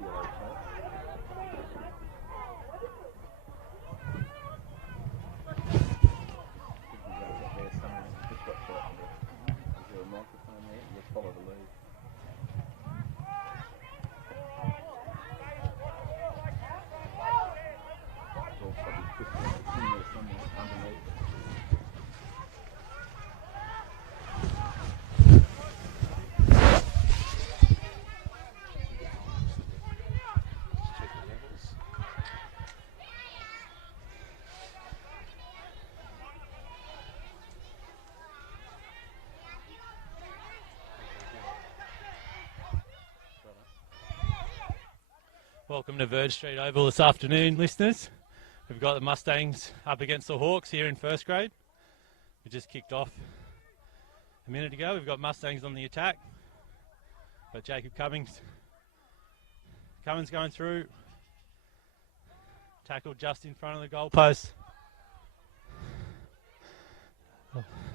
yellow top. Just got shot. Is there a microphone there? Just follow the lead. There's probably 15 there somewhere underneath. Welcome to Verge Street Oval this afternoon, listeners. We've got the Mustangs up against the Hawks here in first grade. We just kicked off a minute ago. We've got Mustangs on the attack. Got Jacob Cummings. Cummins going through. Tackled just in front of the goalpost.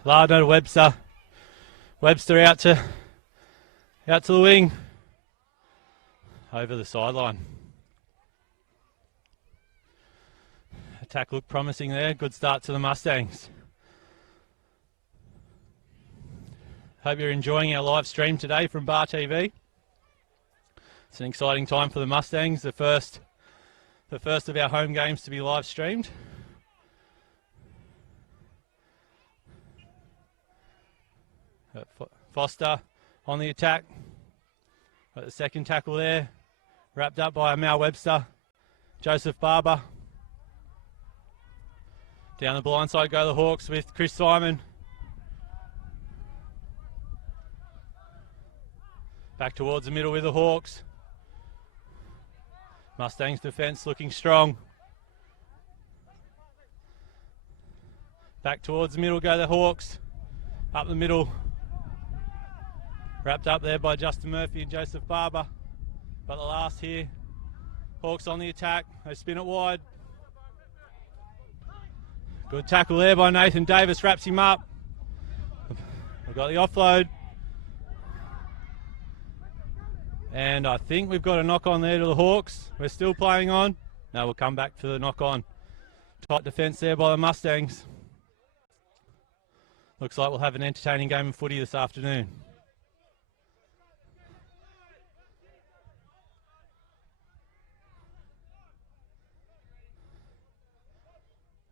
Lardner to Webster. Webster out to the wing. Over the sideline. Attack looked promising there. Good start to the Mustangs. Hope you're enjoying our live stream today from Bar TV. It's an exciting time for the Mustangs. The first of our home games to be live streamed. Forster on the attack. Got the second tackle there. Wrapped up by Mal Webster. Joseph Barber. Down the blind side go the Hawks with Chris Simon. Back towards the middle with the Hawks. Mustangs defence looking strong. Back towards the middle go the Hawks. Up the middle. Wrapped up there by Justin Murphy and Joseph Barber. Got the last here. Hawks on the attack. They spin it wide. Good tackle there by Nathan Davis. Wraps him up. We've got the offload. And I think we've got a knock on there to the Hawks. We're still playing on. No, we'll come back for the knock on. Tight defence there by the Mustangs. Looks like we'll have an entertaining game of footy this afternoon.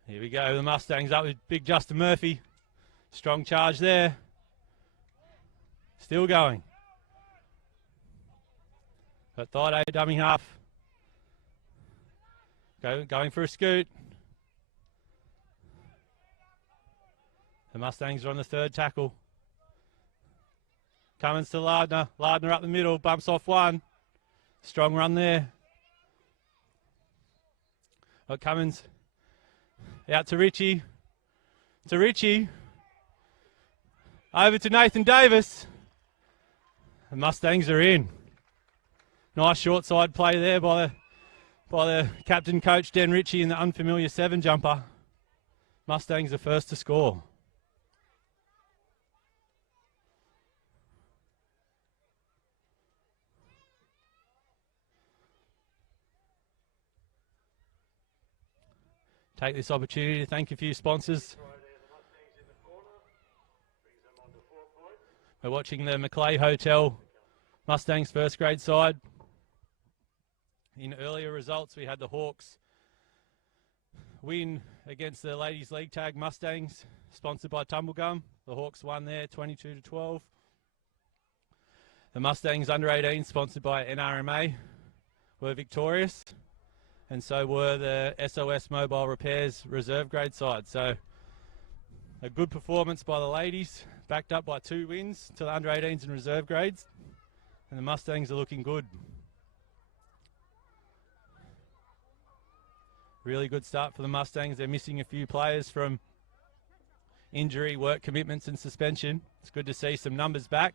Here we go, the Mustangs up with big Justin Murphy. Strong charge there. Still going. Got Thaiday dummy half. Going for a scoot. The Mustangs are on the third tackle. Cummins to Lardner. Lardner up the middle, bumps off one. Strong run there. Got Cummins. Out to Richie. Over to Nathan Davis. The Mustangs are in. Nice short side play there by the captain coach Dan Ritchie in the unfamiliar 7 jumper. Mustangs are first to score. Take this opportunity to thank a few sponsors. We're watching the Macleay Hotel Mustangs first grade side. In earlier results, we had the Hawks win against the Ladies League Tag Mustangs, sponsored by Tumblegum. The Hawks won there 22-12. The Mustangs under 18, sponsored by NRMA, were victorious. And so were the SOS Mobile Repairs reserve grade side. So a good performance by the ladies, backed up by 2 wins to the under 18s and reserve grades. And the Mustangs are looking good. Really good start for the Mustangs. They're missing a few players from injury, work commitments and suspension. It's good to see some numbers back.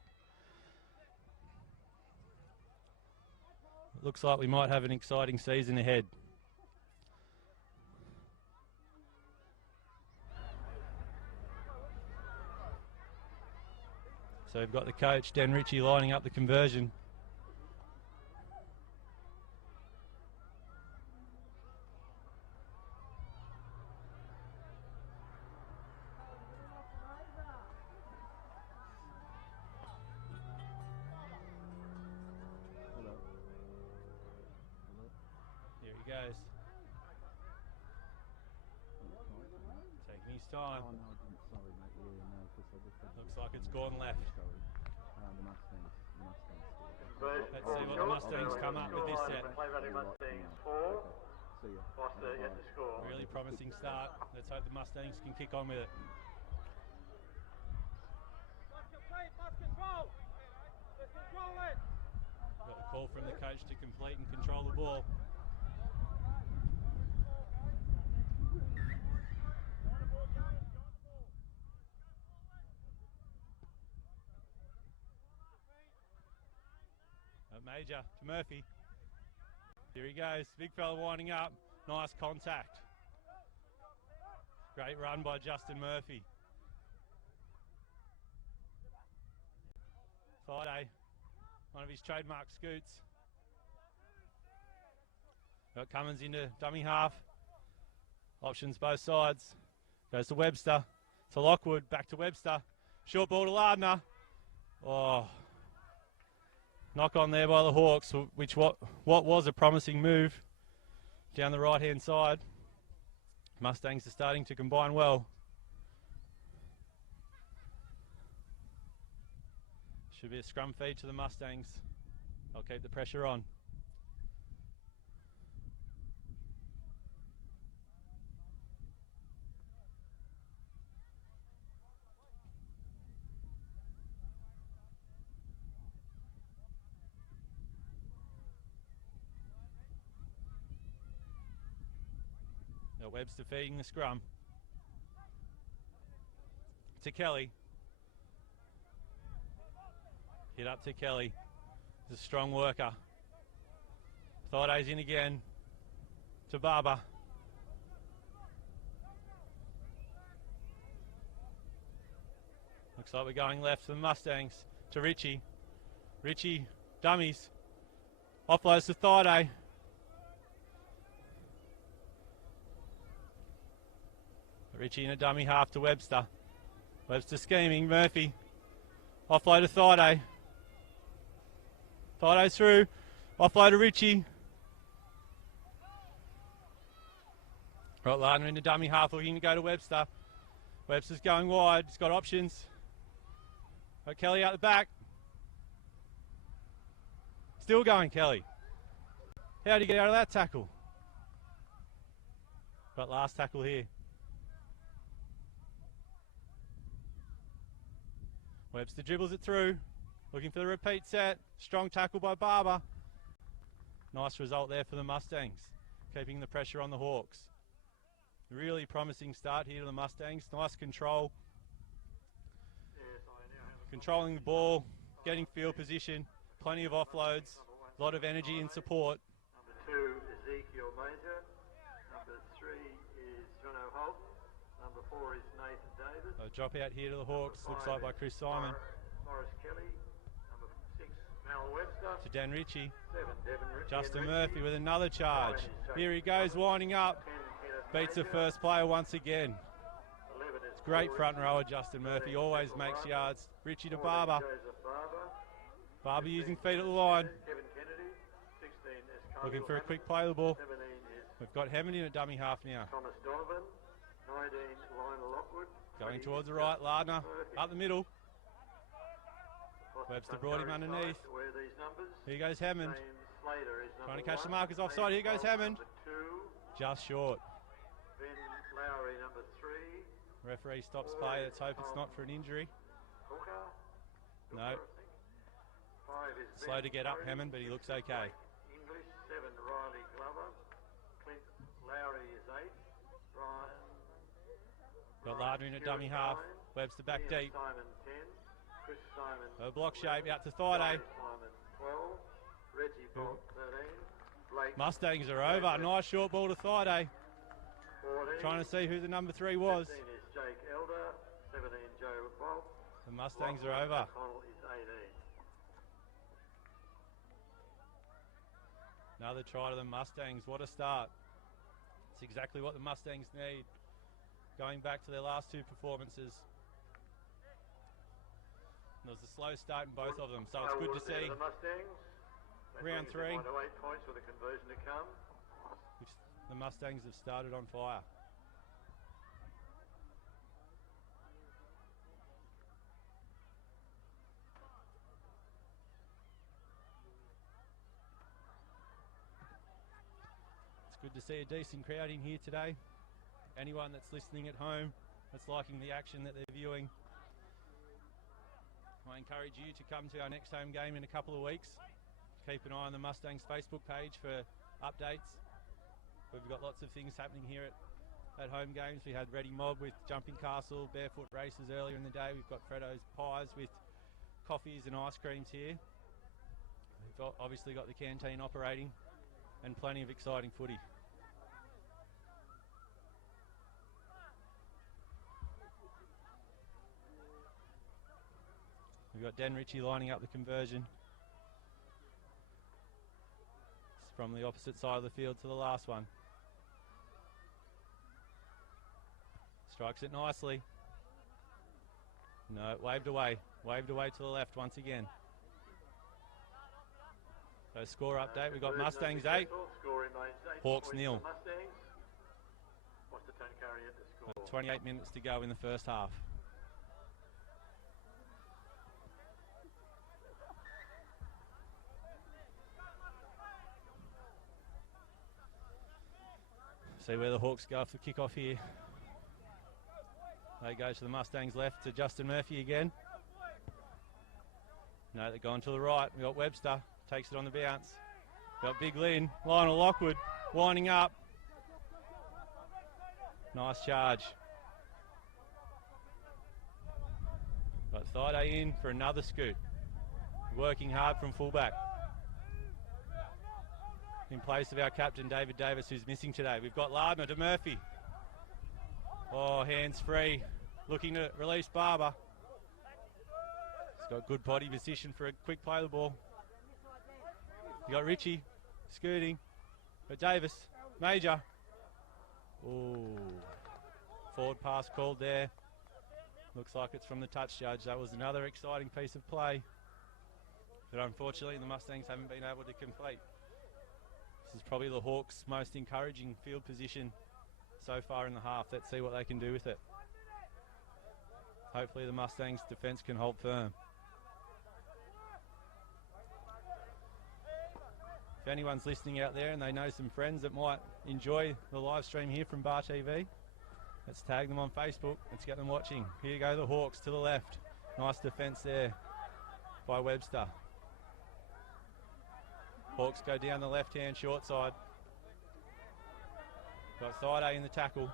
It looks like we might have an exciting season ahead. So we've got the coach, Dan Ritchie, lining up the conversion. time. Oh no, I didn't. Sorry, mate. Yeah, no, because I just had Looks like it's gone left. Sorry. The Mustangs. Let's see what the Mustangs come up with this set. Play running Mustangs 4. See ya. Forster yet to score. Really promising start. Let's hope the Mustangs can kick on with it. Got the call from the coach to complete and control the ball. Major to Murphy. Here he goes. Big fella winding up. Nice contact. Great run by Justin Murphy. Friday, one of his trademark scoots. Got Cummins into dummy half. Options both sides. Goes to Webster. To Lockwood. Back to Webster. Short ball to Lardner. Oh. Knock on there by the Hawks, which what was a promising move down the right-hand side. Mustangs are starting to combine well. Should be a scrum feed to the Mustangs. I'll keep the pressure on. Webster feeding the scrum. To Kelly. Hit up to Kelly. He's a strong worker. Thaida's in again. To Barber. Looks like we're going left for the Mustangs. To Richie. Richie, dummies. Offloads to Thaide. Richie in a dummy half to Webster. Webster scheming. Murphy. Offload to Thaide. Thaide's through. Offload to Richie. Right, Lardner in the dummy half looking to go to Webster. Webster's going wide. He's got options. Got Kelly out the back. Still going Kelly. How do you get out of that tackle? Got last tackle here. Webster dribbles it through, looking for the repeat set. Strong tackle by Barber. Nice result there for the Mustangs, keeping the pressure on the Hawks. Really promising start here to the Mustangs. Nice control. Controlling the ball, getting field position, plenty of offloads, a lot of energy and support. Number 2, Ezekiel Major. Number 3 is Jono Holt. Number 4 is Nathan Davis. A drop out here to the Hawks, looks like by Chris Simon. Morris Kelly. Number 6, Mal Webster. To Dan Ritchie. 7, Devon Ritchie. Justin Murphy with another charge. Here he goes, winding up. Beats the first player once again. It's great front rower, Justin Murphy. Always makes yards. Ritchie to Barber. Barber using feet at the line. Looking for a quick play of the ball. We've got Hammond in a dummy half now. Thomas Donovan. 19, Lionel Lockwood. Going towards the right, Lardner. Up the middle. Webster brought him underneath. Here goes Hammond. Trying to catch the markers offside. Here goes Hammond. Just short. Ben Lowry, number 3. Referee stops play. Let's hope it's not for an injury. No. 5 is Slow to get up, Hammond, but he looks okay. English. 7, Riley Glover. Clint Lowry is 8. Ryan. Got Lardner in a dummy half. Webster back deep. Simon 10. Chris Simon. A block shape out to Thaide. Simon 12. Reggie Bolt 13. Blake Mustangs are over. Nice short ball to Thaide. 14. Trying to see who the number 3 was. 15 is Jake Elder. 17 Joe Bolt. The Mustangs are over. Connell is 18. Another try to the Mustangs. What a start. It's exactly what the Mustangs need. Going back to their last 2 performances. There was a slow start in both of them, so it's good to see. Round 3. 8 points with a conversion to come. The Mustangs have started on fire. It's good to see a decent crowd in here today. Anyone that's listening at home that's liking the action that they're viewing, I encourage you to come to our next home game in a couple of weeks. Keep an eye on the Mustangs Facebook page for updates. We've got lots of things happening here at home games. We had Ready Mob with Jumping Castle, barefoot races earlier in the day. We've got Freddo's Pies with coffees and ice creams here. We've obviously got the canteen operating and plenty of exciting footy. We've got Dan Ritchie lining up the conversion. It's from the opposite side of the field to the last one. Strikes it nicely. No, waved away. Waved away to the left once again. So score update, we've got Mustangs 8, Hawks 0. What's the Tuncurry at the score? 28 minutes to go in the first half. See where the Hawks go for kick-off here. They go to the Mustangs left to Justin Murphy again. No, they're going to the right. We've got Webster, takes it on the bounce. We've got Big Lynn, Lionel Lockwood, winding up. Nice charge. Got Thide in for another scoot. Working hard from fullback. In place of our captain, David Davis, who's missing today. We've got Lardner to Murphy. Oh, hands free. Looking to release Barber. He's got good body position for a quick play of the ball. You got Ritchie scooting. But Davis, Major. Ooh. Forward pass called there. Looks like it's from the touch judge. That was another exciting piece of play. But unfortunately, the Mustangs haven't been able to complete. This is probably the Hawks' most encouraging field position so far in the half. Let's see what they can do with it. Hopefully the Mustangs' defence can hold firm. If anyone's listening out there and they know some friends that might enjoy the live stream here from Bar TV, let's tag them on Facebook. Let's get them watching. Here go the Hawks to the left. Nice defence there by Webster. Hawks go down the left-hand short side. Got Thide in the tackle.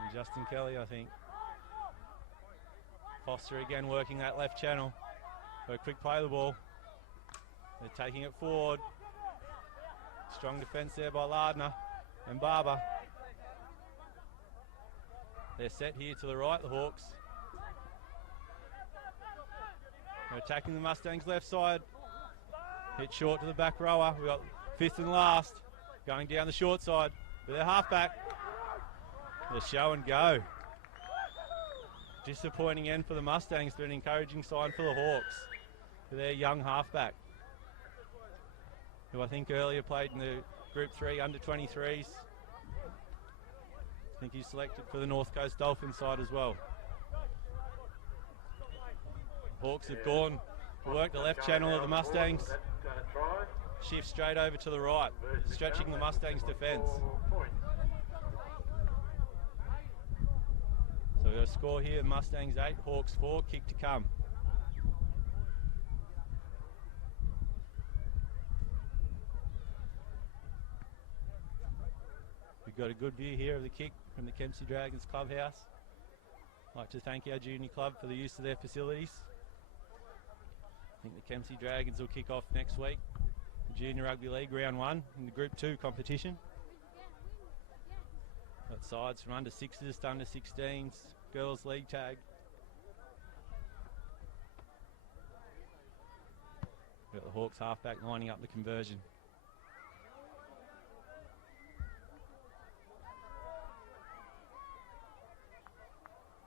And Justin Kelly, I think. Forster again working that left channel. For a quick play of the ball. They're taking it forward. Strong defence there by Lardner and Barber. They're set here to the right, the Hawks. They're attacking the Mustangs left side. Hit short to the back rower. We've got fifth and last. Going down the short side with their halfback. The show and go. Disappointing end for the Mustangs, but an encouraging sign for the Hawks. For their young halfback, who I think earlier played in the Group 3 under-23s. I think he's selected for the North Coast Dolphins side as well. Hawks have gone to work the left channel of the Mustangs. Shift straight over to the right, stretching the Mustangs' defence. So we've got a score here, Mustangs 8, Hawks 4, kick to come. We've got a good view here of the kick from the Kempsey Dragons clubhouse. I'd like to thank our junior club for the use of their facilities. I think the Kempsey Dragons will kick off next week. The Junior Rugby League Round 1 in the Group 2 competition. Got sides from under 6s to under 16s, Girls League tag. Got the Hawks halfback lining up the conversion.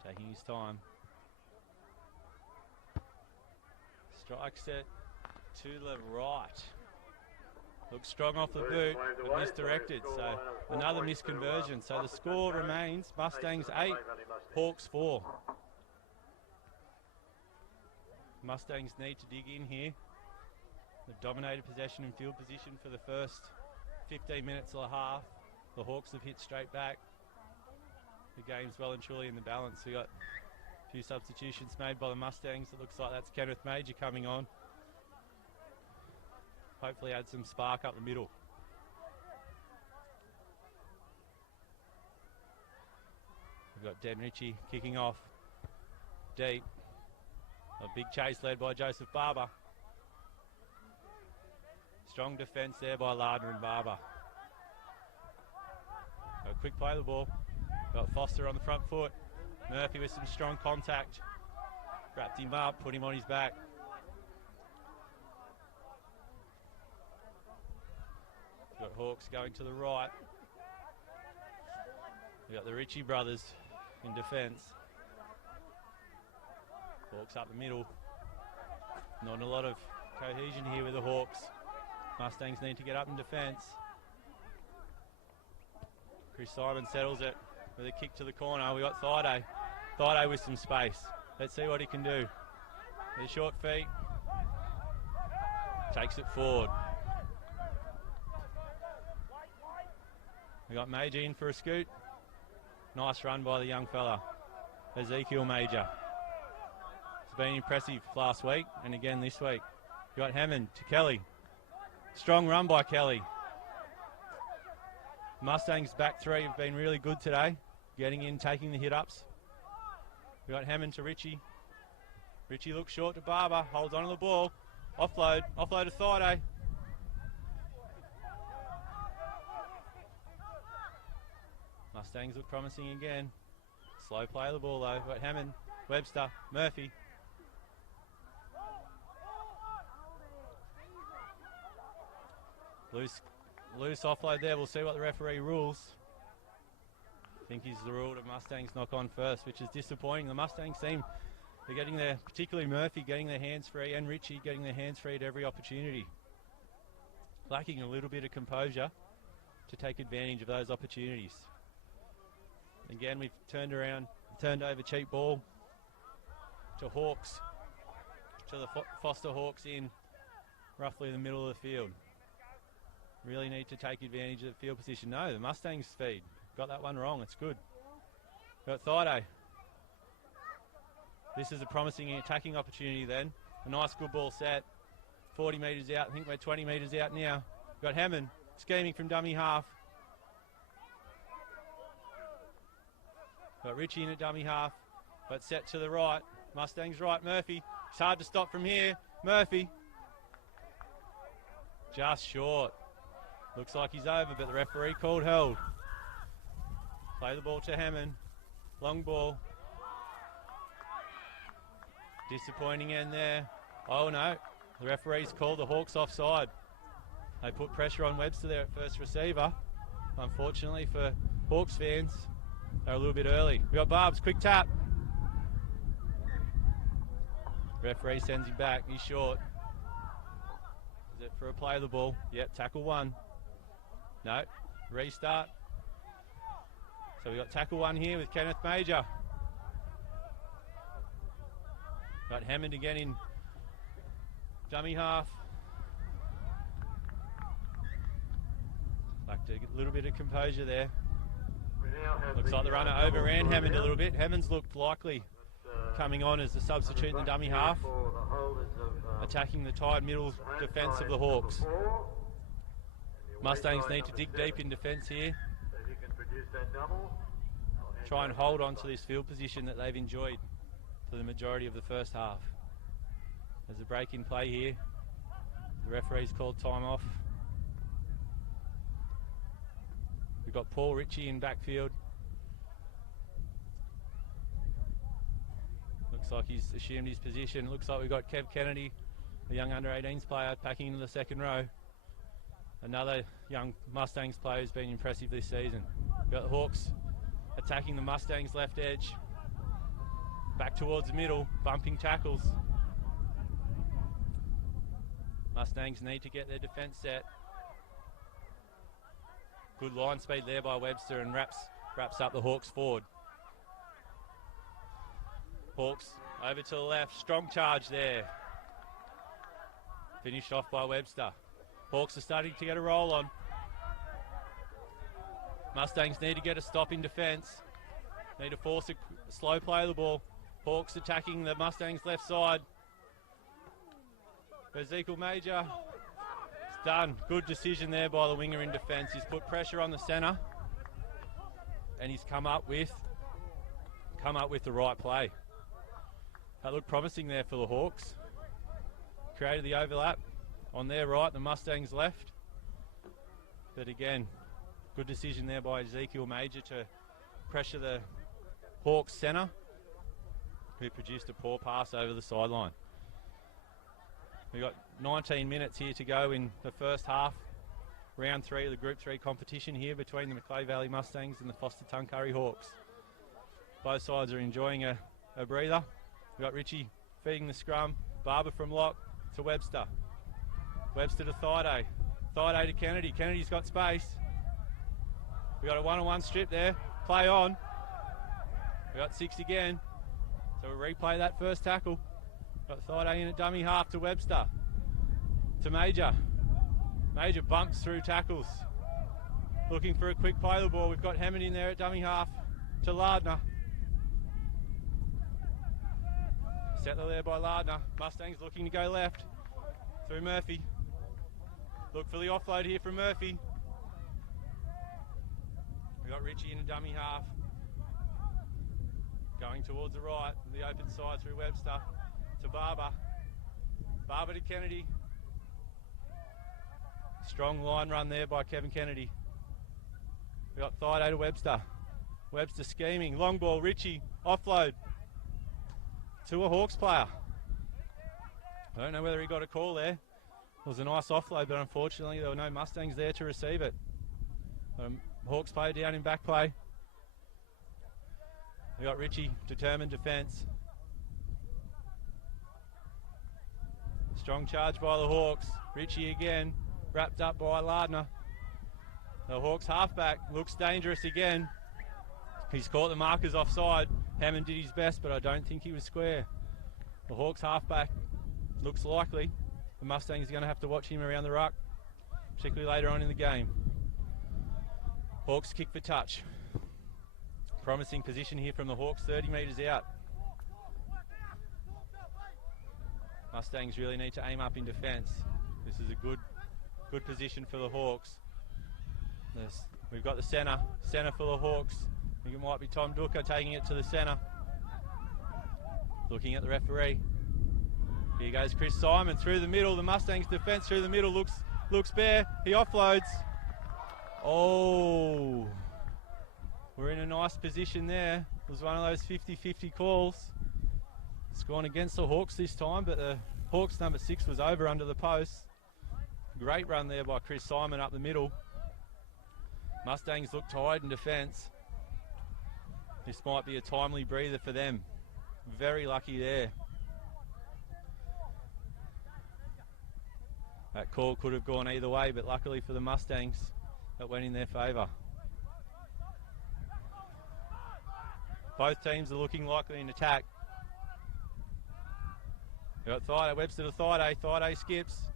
Taking his time. Strike set to the right. Looks strong off the boot, but misdirected. So another misconversion. So the score remains Mustangs 8, Hawks 4. Mustangs need to dig in here. They've dominated possession and field position for the first 15 minutes of the half. The Hawks have hit straight back. The game's well and truly in the balance. We got a few substitutions made by the Mustangs. It looks like that's Kenneth Major coming on. Hopefully add some spark up the middle. We've got Dan Ritchie kicking off deep. A big chase led by Joseph Barber. Strong defence there by Lardner and Barber. Got a quick play of the ball. Got Forster on the front foot. Murphy with some strong contact. Wrapped him up, put him on his back. We've got Hawks going to the right. We've got the Ritchie brothers in defence. Hawks up the middle. Not a lot of cohesion here with the Hawks. Mustangs need to get up in defence. Chris Simon settles it with a kick to the corner. We got Thaiday. Thaiday with some space. Let's see what he can do. With his short feet. Takes it forward. We got Major in for a scoot. Nice run by the young fella, Ezekiel Major. It's been impressive last week and again this week. You got Hammond to Kelly. Strong run by Kelly. Mustangs back three have been really good today. Getting in, taking the hit-ups. We got Hammond to Ritchie. Ritchie looks short to Barber. Holds on to the ball. Offload. Offload to Thaiday. Mustangs look promising again. Slow play of the ball though. We've got Hammond, Webster, Murphy. Loose offload there. We'll see what the referee rules. I think he's the rule of Mustangs knock on first, which is disappointing. The Mustangs team, they're getting their, particularly Murphy, getting their hands free, and Ritchie getting their hands free at every opportunity. Lacking a little bit of composure to take advantage of those opportunities. Again, we've turned over cheap ball to Hawks, to the Forster Hawks in roughly the middle of the field. Really need to take advantage of the field position. No, the Mustangs feed. Got that one wrong. It's good. Got Thaiday. This is a promising attacking opportunity then. A nice good ball set. 40 metres out. I think we're 20 metres out now. Got Hammond scheming from dummy half. Got Ritchie in at dummy half, but set to the right. Mustangs right, Murphy. It's hard to stop from here. Murphy. Just short. Looks like he's over, but the referee called held. Play the ball to Hammond. Long ball. Disappointing end there. Oh no, the referee's called the Hawks offside. They put pressure on Webster there at first receiver. Unfortunately for Hawks fans, they're a little bit early. We got Barbs, quick tap. Referee sends him back, he's short. Is it for a play of the ball? Yep, tackle one. No, restart. So we got tackle one here with Kenneth Major. Got Hammond again in dummy half. Like a little bit of composure there. Looks like the runner overran Hammond a little bit. Hammond's looked likely coming on as the substitute in the dummy half, attacking the tight middle defence of the Hawks. Mustangs need to dig deep in defence here. Try and hold on to this field position that they've enjoyed for the majority of the first half. There's a break in play here. The referee's called time off. We've got Paul Ritchie in backfield. Looks like he's assumed his position. Looks like we've got Kev Kennedy, a young under-18s player, packing into the second row. Another young Mustangs player who's been impressive this season. We've got the Hawks attacking the Mustangs left edge. Back towards the middle, bumping tackles. Mustangs need to get their defence set. Good line speed there by Webster and wraps up the Hawks forward. Hawks over to the left, strong charge there. Finished off by Webster. Hawks are starting to get a roll on. Mustangs need to get a stop in defence. Need to force a slow play of the ball. Hawks attacking the Mustangs' left side. Ezekiel Major. It's done. Good decision there by the winger in defence. He's put pressure on the centre. And he's come up with the right play. That looked promising there for the Hawks. Created the overlap on their right, the Mustangs left. But again, good decision there by Ezekiel Major to pressure the Hawks centre, who produced a poor pass over the sideline. We've got 19 minutes here to go in the first half. Round 3 of the Group 3 competition here between the Macleay Valley Mustangs and the Forster Tuncurry Hawks. Both sides are enjoying a breather. We've got Richie feeding the scrum. Barber from lock to Webster. Webster to Thaiday. Thaiday to Kennedy. Kennedy's got space. We've got a one-on-one strip there. Play on. We've got 6 again. So we'll replay that first tackle. Got Thaiday in at dummy half to Webster. To Major. Major bumps through tackles. Looking for a quick play of the ball. We've got Hammond in there at dummy half to Lardner. Settler there by Lardner. Mustangs looking to go left through Murphy. Look for the offload here from Murphy. We've got Richie in a dummy half. Going towards the right, the open side through Webster to Barber. Barber to Kennedy. Strong line run there by Kevin Kennedy. We've got Thaiday to Webster. Webster scheming. Long ball, Richie. Offload to a Hawks player. I don't know whether he got a call there. It was a nice offload, but unfortunately there were no Mustangs there to receive it. Hawks player down in back play. We got Richie, determined defence. Strong charge by the Hawks. Richie again, wrapped up by Lardner. The Hawks halfback looks dangerous again. He's caught the markers offside. Hammond did his best, but I don't think he was square. The Hawks halfback looks likely. The Mustangs are going to have to watch him around the ruck, particularly later on in the game. Hawks kick for touch. Promising position here from the Hawks, 30 metres out. Mustangs really need to aim up in defence. This is a good position for the Hawks. We've got the centre for the Hawks. I think it might be Tom Dooker taking it to the centre. Looking at the referee. Here goes Chris Simon through the middle. The Mustangs defence through the middle looks bare. He offloads. Oh, we're in a nice position there. It was one of those 50-50 calls. It's gone against the Hawks this time, but the Hawks number 6 was over under the post. Great run there by Chris Simon up the middle. Mustangs look tired in defence. This might be a timely breather for them. Very lucky there. That call could have gone either way, but luckily for the Mustangs, that went in their favour. Both teams are looking likely in attack. We've got Thaiday, Webster to Thaiday. Thaiday skips.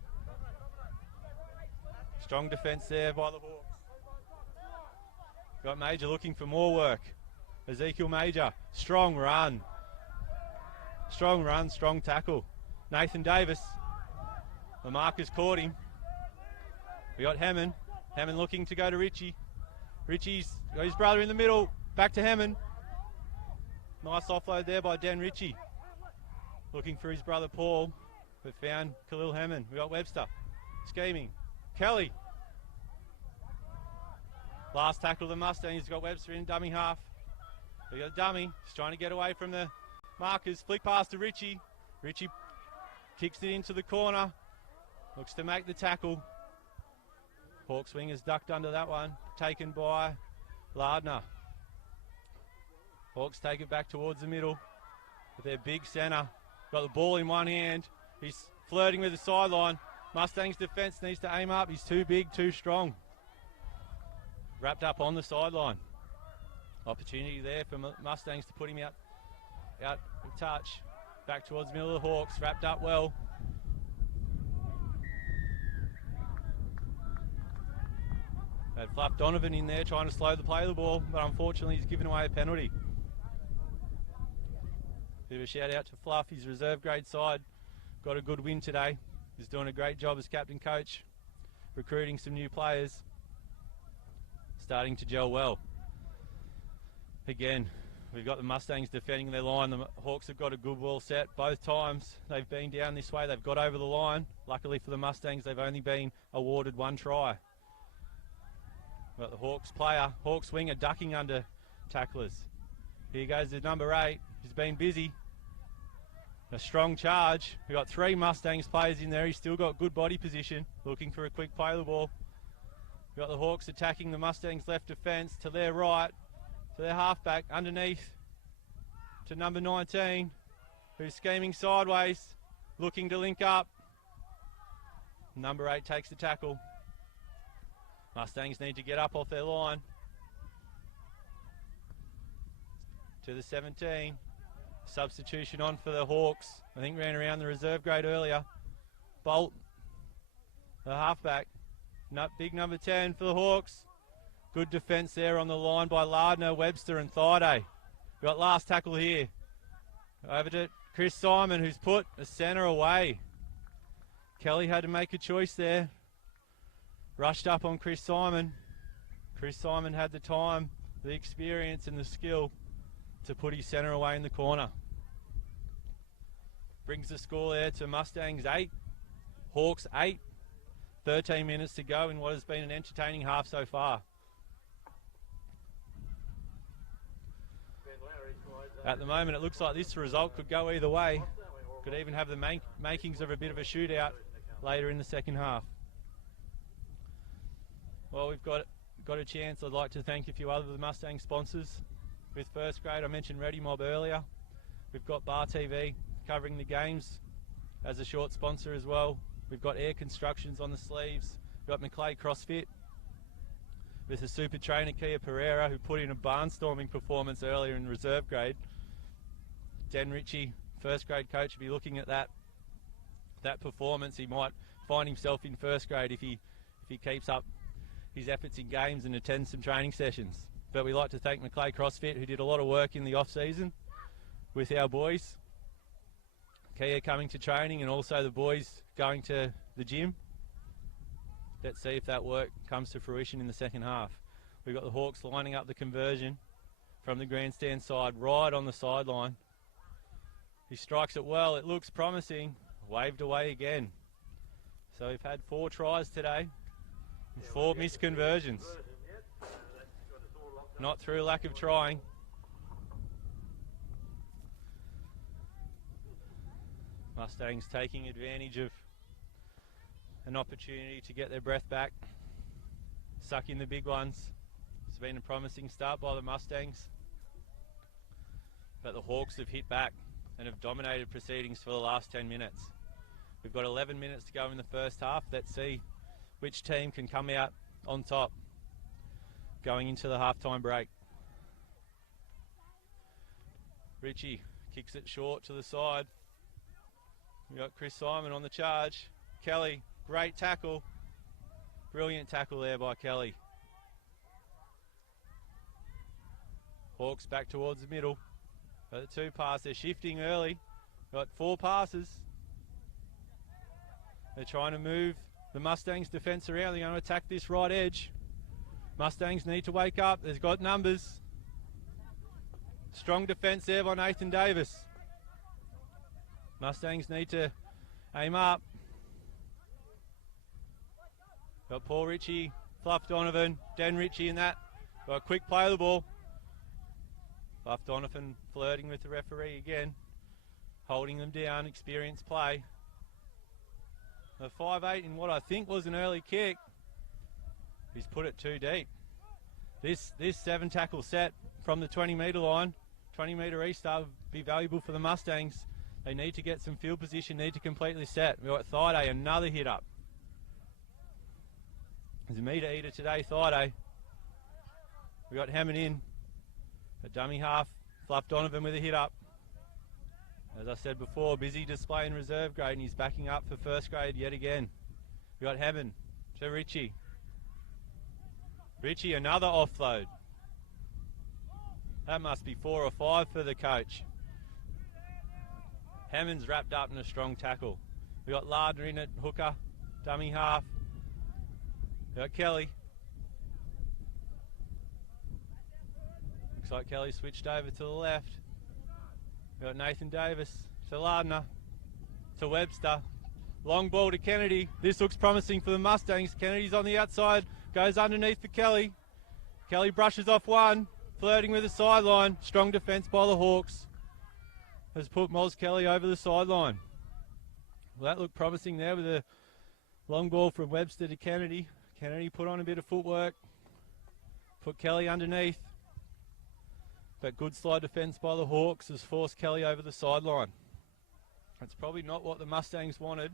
Strong defence there by the Hawks. Got Major looking for more work. Ezekiel Major, strong run. Strong run, strong tackle. Nathan Davis. The markers caught him. We got Hammond. Hammond looking to go to Richie. Richie's got his brother in the middle. Back to Hammond. Nice offload there by Dan Ritchie. Looking for his brother Paul, but found Khalil Hammond. We got Webster. Scheming. Kelly. Last tackle of the Mustangs. He's got Webster in dummy half. We got a dummy. He's trying to get away from the markers. Flick pass to Ritchie. Ritchie kicks it into the corner. Looks to make the tackle. Hawks wingers ducked under that one. Taken by Lardner. Hawks take it back towards the middle with their big centre. Got the ball in one hand. He's flirting with the sideline. Mustangs defence needs to aim up. He's too big, too strong. Wrapped up on the sideline. Opportunity there for Mustangs to put him out of touch. Back towards the middle of the Hawks. Wrapped up well. Had Fluff Donovan in there trying to slow the play of the ball, but unfortunately he's given away a penalty. Bit of a shout out to Fluff, his reserve grade side. Got a good win today. He's doing a great job as captain coach, recruiting some new players. Starting to gel well. Again, we've got the Mustangs defending their line. The Hawks have got a good ball set. Both times they've been down this way, they've got over the line. Luckily for the Mustangs, they've only been awarded one try. Got the Hawks player, Hawks winger ducking under tacklers. Here goes the number 8. He's been busy. A strong charge. We've got 3 Mustangs players in there. He's still got good body position. Looking for a quick play of the ball. We've got the Hawks attacking the Mustangs left defence to their right. To their halfback underneath to number 19, who's scheming sideways, looking to link up. Number 8 takes the tackle. Mustangs need to get up off their line. To the 17. Substitution on for the Hawks. I think ran around the reserve grade earlier. Bolt, the halfback. Big number 10 for the Hawks. Good defence there on the line by Lardner, Webster and Thaiday. We've got last tackle here. Over to Chris Simon, who's put a centre away. Kelly had to make a choice there. Rushed up on Chris Simon. Chris Simon had the time, the experience and the skill to put his centre away in the corner. Brings the score there to Mustangs 8, Hawks 8. 13 minutes to go in what has been an entertaining half so far. At the moment, it looks like this result could go either way. Could even have the makings of a bit of a shootout later in the second half. Well, we've got a chance. I'd like to thank a few other of the Mustang sponsors. With first grade, I mentioned Ready Mob earlier. We've got Bar TV covering the games as a short sponsor as well. We've got Air Constructions on the sleeves. We've got Macleay CrossFit with a super trainer, Kia Pereira, who put in a barnstorming performance earlier in reserve grade. Dan Ritchie, first grade coach, will be looking at that performance. He might find himself in first grade if he keeps up his efforts in games and attends some training sessions. But we like to thank Macleay CrossFit, who did a lot of work in the off season with our boys. Kia coming to training and also the boys going to the gym. Let's see if that work comes to fruition in the second half. We've got the Hawks lining up the conversion from the grandstand side, right on the sideline. He strikes it well, it looks promising, waved away again. So we've had 4 tries today, and 4 missed conversions. Not through lack of trying. Mustangs taking advantage of an opportunity to get their breath back, suck in the big ones. It's been a promising start by the Mustangs, but the Hawks have hit back and have dominated proceedings for the last 10 minutes. We've got 11 minutes to go in the first half. Let's see which team can come out on top going into the halftime break. Ritchie kicks it short to the side. We've got Chris Simon on the charge. Kelly, great tackle. Brilliant tackle there by Kelly. Hawks back towards the middle. Got the 2 passes, they're shifting early. Got 4 passes. They're trying to move the Mustangs defence around. They're going to attack this right edge. Mustangs need to wake up. They've got numbers. Strong defence there by Nathan Davis. Mustangs need to aim up. Got Paul Ritchie, Fluff Donovan, Dan Ritchie in that. Got a quick play of the ball. Fluff Donovan flirting with the referee again. Holding them down, experienced play. A 5-8 in what I think was an early kick. He's put it too deep. This 7 tackle set from the 20 metre line, 20 metre restart would be valuable for the Mustangs. They need to get some field position, need to completely set. We've got Thaiday, another hit up. He's a metre eater today, Thaiday. We've got Hammond in. A dummy half, Fluff Donovan with a hit up. As I said before, busy display in reserve grade, and he's backing up for first grade yet again. We've got Hammond to Ritchie. Richie, another offload. That must be 4 or 5 for the coach. Hammond's wrapped up in a strong tackle. We got Lardner in at hooker, dummy half. We got Kelly. Looks like Kelly switched over to the left. We got Nathan Davis to Lardner, to Webster. Long ball to Kennedy. This looks promising for the Mustangs. Kennedy's on the outside, goes underneath for Kelly. Kelly brushes off one, flirting with the sideline. Strong defence by the Hawks has put Moz Kelly over the sideline. Well, that looked promising there with a long ball from Webster to Kennedy. Kennedy put on a bit of footwork, put Kelly underneath. But good slide defence by the Hawks has forced Kelly over the sideline. That's probably not what the Mustangs wanted.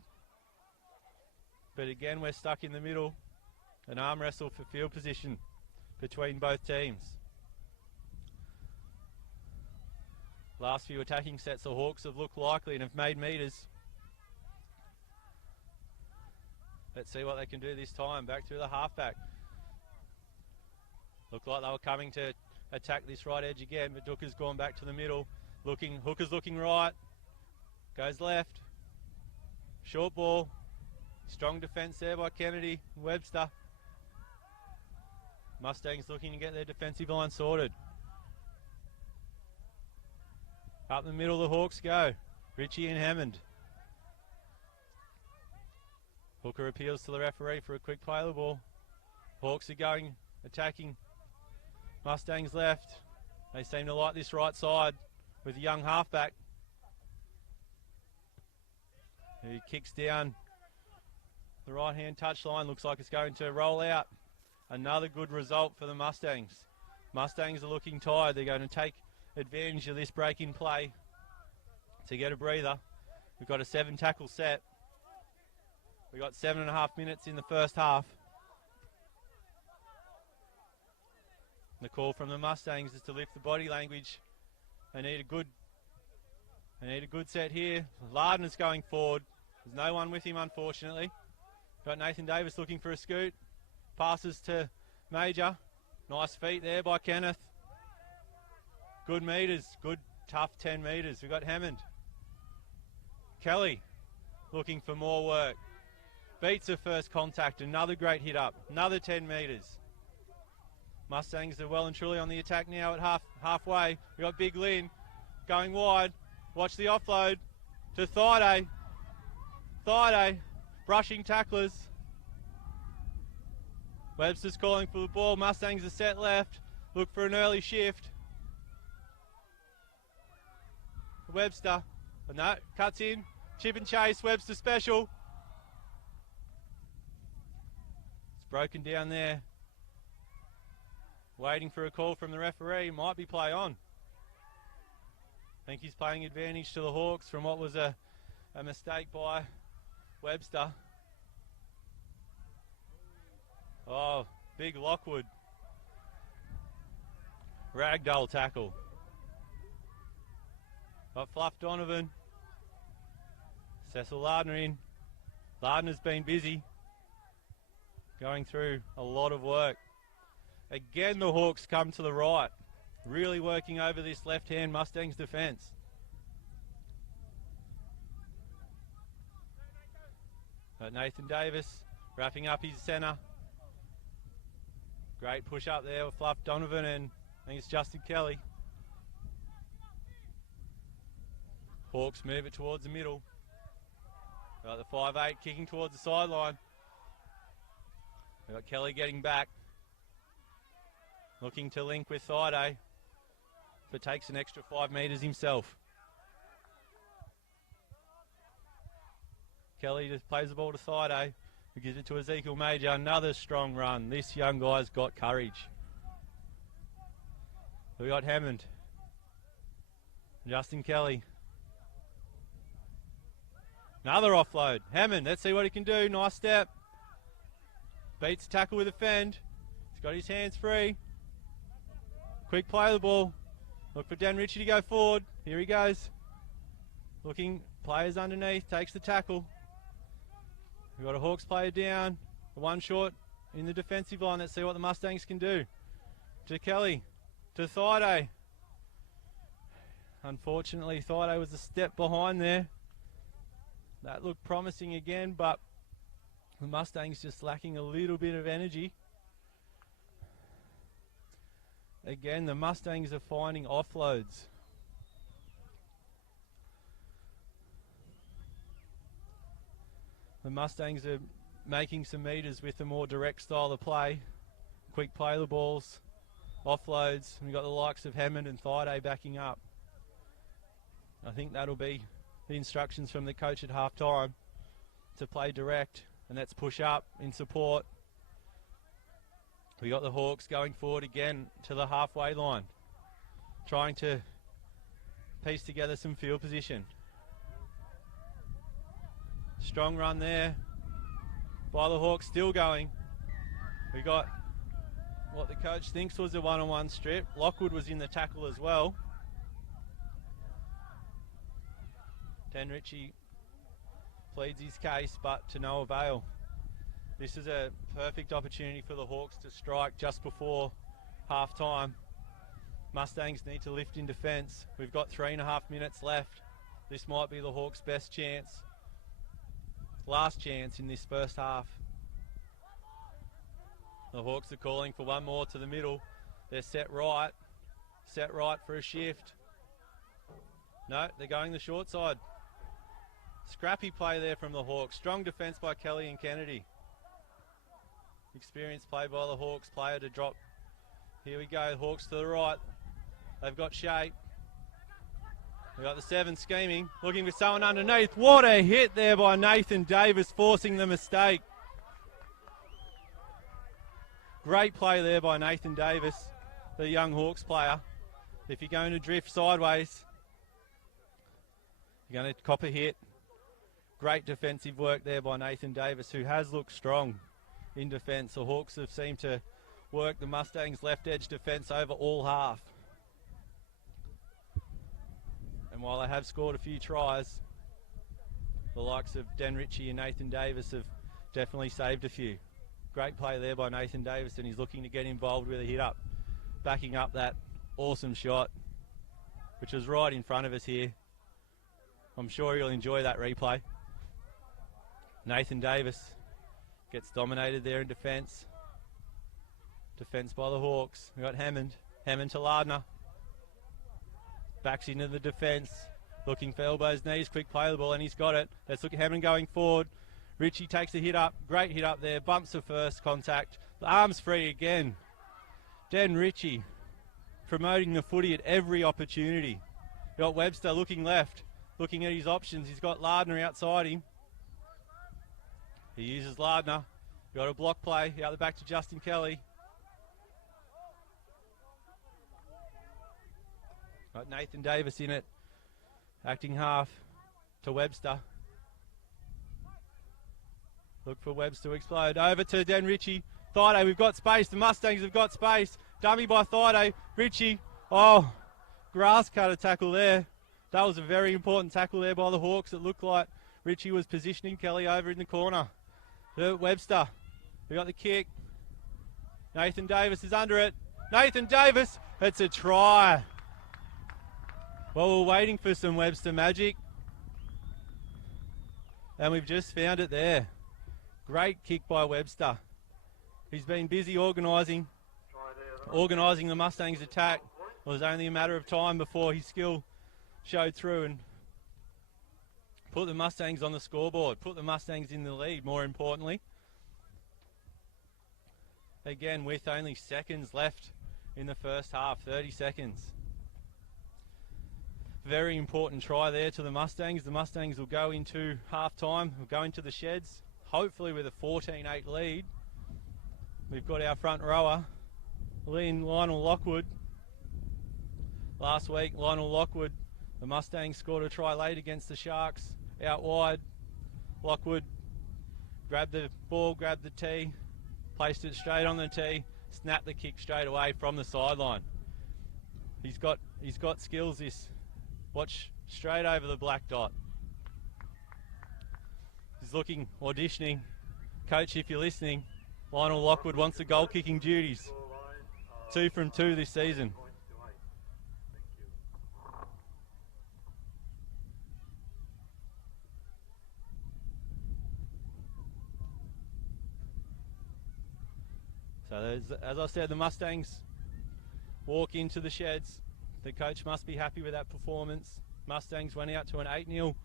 But again, we're stuck in the middle. An arm wrestle for field position between both teams. Last few attacking sets, the Hawks have looked likely and have made metres. Let's see what they can do this time. Back through the halfback. Looked like they were coming to attack this right edge again, but Dooker's gone back to the middle. Hooker's looking right. Goes left. Short ball. Strong defence there by Kennedy and Webster. Mustangs looking to get their defensive line sorted. Up the middle the Hawks go. Richie and Hammond. Hooker appeals to the referee for a quick play of the ball. Hawks are going, attacking. Mustangs left. They seem to like this right side with a young halfback. He kicks down the right-hand touchline. Looks like it's going to roll out. Another good result for the Mustangs. Mustangs are looking tired. They're going to take advantage of this break-in play to get a breather. We've got a 7-tackle set. We've got 7.5 minutes in the first half. The call from the Mustangs is to lift the body language. They need a good set here. Lardner's going forward. There's no one with him, unfortunately. Got Nathan Davis looking for a scoot. Passes to Major. Nice feet there by Kenneth. Good metres. Good, tough 10 metres. We've got Hammond. Kelly looking for more work. Beats her first contact. Another great hit up. Another 10 metres. Mustangs are well and truly on the attack now at halfway. We've got Big Lynn going wide. Watch the offload to Thaiday. Thaiday brushing tacklers. Webster's calling for the ball. Mustangs are set left. Look for an early shift. Webster. No, cuts in. Chip and chase. Webster special. It's broken down there. Waiting for a call from the referee. Might be play on. I think he's playing advantage to the Hawks from what was a mistake by Webster. Oh, big Lockwood. Ragdoll tackle. Got Fluff Donovan. Cecil Lardner in. Lardner's been busy. Going through a lot of work. Again, the Hawks come to the right. Really working over this left-hand Mustangs defence. Nathan Davis wrapping up his centre. Great push up there with Fluff Donovan and I think it's Justin Kelly. Hawks move it towards the middle. Got the 5'8" kicking towards the sideline. We've got Kelly getting back. Looking to link with Thaiday. But takes an extra 5 metres himself. Kelly just plays the ball to Thaiday. Who gives it to Ezekiel Major. Another strong run. This young guy's got courage. We got Hammond. Justin Kelly. Another offload. Hammond, let's see what he can do. Nice step. Beats tackle with a fend. He's got his hands free. Quick play of the ball. Look for Dan Ritchie to go forward. Here he goes. Looking, players underneath, takes the tackle. We've got a Hawks player down. The one short in the defensive line. Let's see what the Mustangs can do. To Kelly, to Thaiday. Unfortunately, Thaiday was a step behind there. That looked promising again, but the Mustangs just lacking a little bit of energy. Again, the Mustangs are finding offloads. The Mustangs are making some meters with a more direct style of play. Quick play the balls, offloads. We've got the likes of Hammond and Thaiday backing up. I think that'll be the instructions from the coach at half time to play direct, and that's push up in support. We got the Hawks going forward again to the halfway line, trying to piece together some field position. Strong run there by the Hawks, still going. We got what the coach thinks was a one-on-one strip. Lockwood was in the tackle as well. Dan Ritchie pleads his case, but to no avail. This is a perfect opportunity for the Hawks to strike just before half-time. Mustangs need to lift in defence. We've got 3.5 minutes left. This might be the Hawks' best chance. Last chance in this first half. The Hawks are calling for one more to the middle. They're set right for a shift. No, they're going the short side. Scrappy play there from the Hawks. Strong defence by Kelly and Kennedy. Experienced play by the Hawks player to drop. Here we go, Hawks to the right. They've got shape. We've got the 7 scheming, looking for someone underneath. What a hit there by Nathan Davis, forcing the mistake. Great play there by Nathan Davis, the young Hawks player. If you're going to drift sideways, you're going to cop a hit. Great defensive work there by Nathan Davis, who has looked strong in defence. The Hawks have seemed to work the Mustangs' left edge defence over all half. And while they have scored a few tries, the likes of Dan Ritchie and Nathan Davis have definitely saved a few. Great play there by Nathan Davis, and he's looking to get involved with a hit up, backing up that awesome shot, which was right in front of us here. I'm sure you'll enjoy that replay. Nathan Davis gets dominated there in defence. Defence by the Hawks. We got Hammond. Hammond to Lardner. Backs into the defence. Looking for elbows, knees, quick play the ball, and he's got it. Let's look at Hammond going forward. Ritchie takes a hit up. Great hit up there. Bumps the first contact. The arm's free again. Dan Ritchie promoting the footy at every opportunity. We got Webster looking left. Looking at his options. He's got Lardner outside him. He uses Lardner. Got a block play out the back to Justin Kelly. Got Nathan Davis in it. Acting half to Webster. Look for Webster to explode. Over to Dan Ritchie. Thaiday, we've got space. The Mustangs have got space. Dummy by Thaiday. Ritchie. Oh, grass cutter tackle there. That was a very important tackle there by the Hawks. It looked like Ritchie was positioning Kelly over in the corner. Webster. We got the kick. Nathan Davis is under it. Nathan Davis. It's a try. Well, we're waiting for some Webster magic. And we've just found it there. Great kick by Webster. He's been busy organising the Mustangs' attack. It was only a matter of time before his skill showed through and put the Mustangs on the scoreboard, put the Mustangs in the lead, more importantly. Again, with only seconds left in the first half, 30 seconds. Very important try there to the Mustangs. The Mustangs will go into half-time, will go into the sheds, hopefully with a 14-8 lead. We've got our front rower, Lionel Lockwood. Last week, Lionel Lockwood, the Mustangs scored a try late against the Sharks, out wide. Lockwood grabbed the ball, grabbed the tee, placed it straight on the tee, snapped the kick straight away from the sideline. He's got skills, this. Watch straight over the black dot. He's looking, auditioning. Coach, if you're listening, Lionel Lockwood wants the goal kicking duties. 2 from 2 this season. Points to 8. Thank you. So as I said, the Mustangs walk into the sheds. The coach must be happy with that performance. Mustangs went out to an 8-0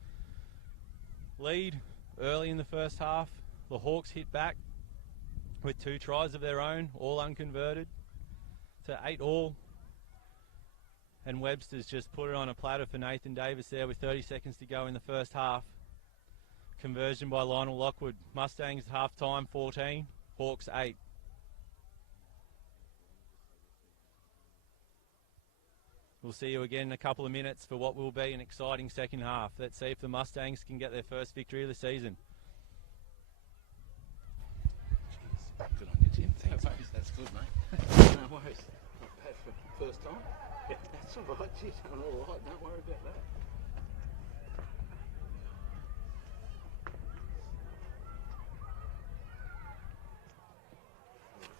lead early in the first half. The Hawks hit back with 2 tries of their own, all unconverted, to 8-all. And Webster's just put it on a platter for Nathan Davis there with 30 seconds to go in the first half. Conversion by Lionel Lockwood. Mustangs half time 14, Hawks 8. We'll see you again in a couple of minutes for what will be an exciting second half. Let's see if the Mustangs can get their first victory of the season. Good on you, Tim. Thanks, mate. That's good, mate. No worries. Not bad for first time. Yeah. That's all right. Geez, I'm all right. Don't worry about that.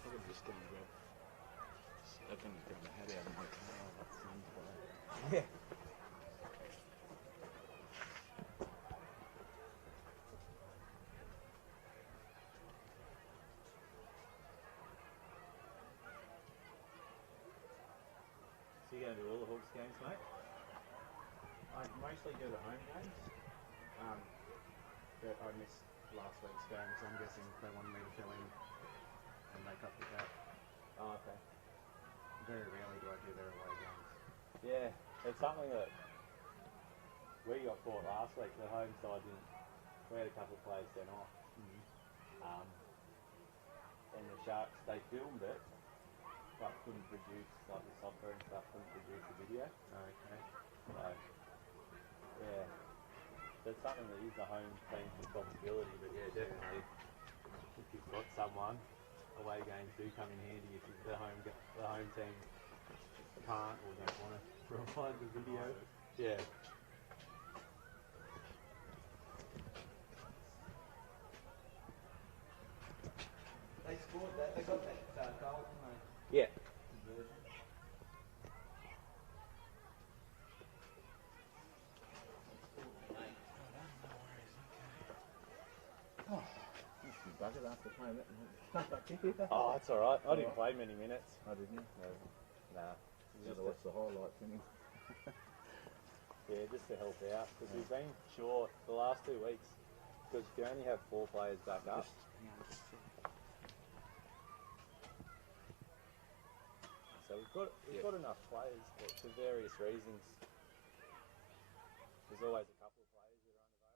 I'll just go and grab. I'm going to grab the hat out of my car. Yeah. So you're going to do all the Hawks games, mate? I mostly do the home games, but I missed last week's game, so I'm guessing they wanted me to fill in and make up the gap. Oh, okay. Very rarely do I do their away games. Yeah, it's something that we got caught last week. The home side didn't. We had a couple of players sent off. And the Sharks, they filmed it, but couldn't produce, like the software and stuff, couldn't produce the video. Okay. So, yeah, that's something that is the home team's responsibility, but yeah, definitely, if you've got someone, away games do come in handy if the home team can't or don't want to provide the video. Yeah. They scored that. They got that goal, didn't they? Yeah. Conversion. Oh, that's been buggered after playing that. Oh, that's alright. I didn't play many minutes. Oh, didn't you? No. Nah. You had to watch the highlights, didn't you? Yeah, just to help out, because we've been short the last 2 weeks, because you can only have 4 players back up. So we've got enough players, but for various reasons, there's always a couple of players that are unavailable.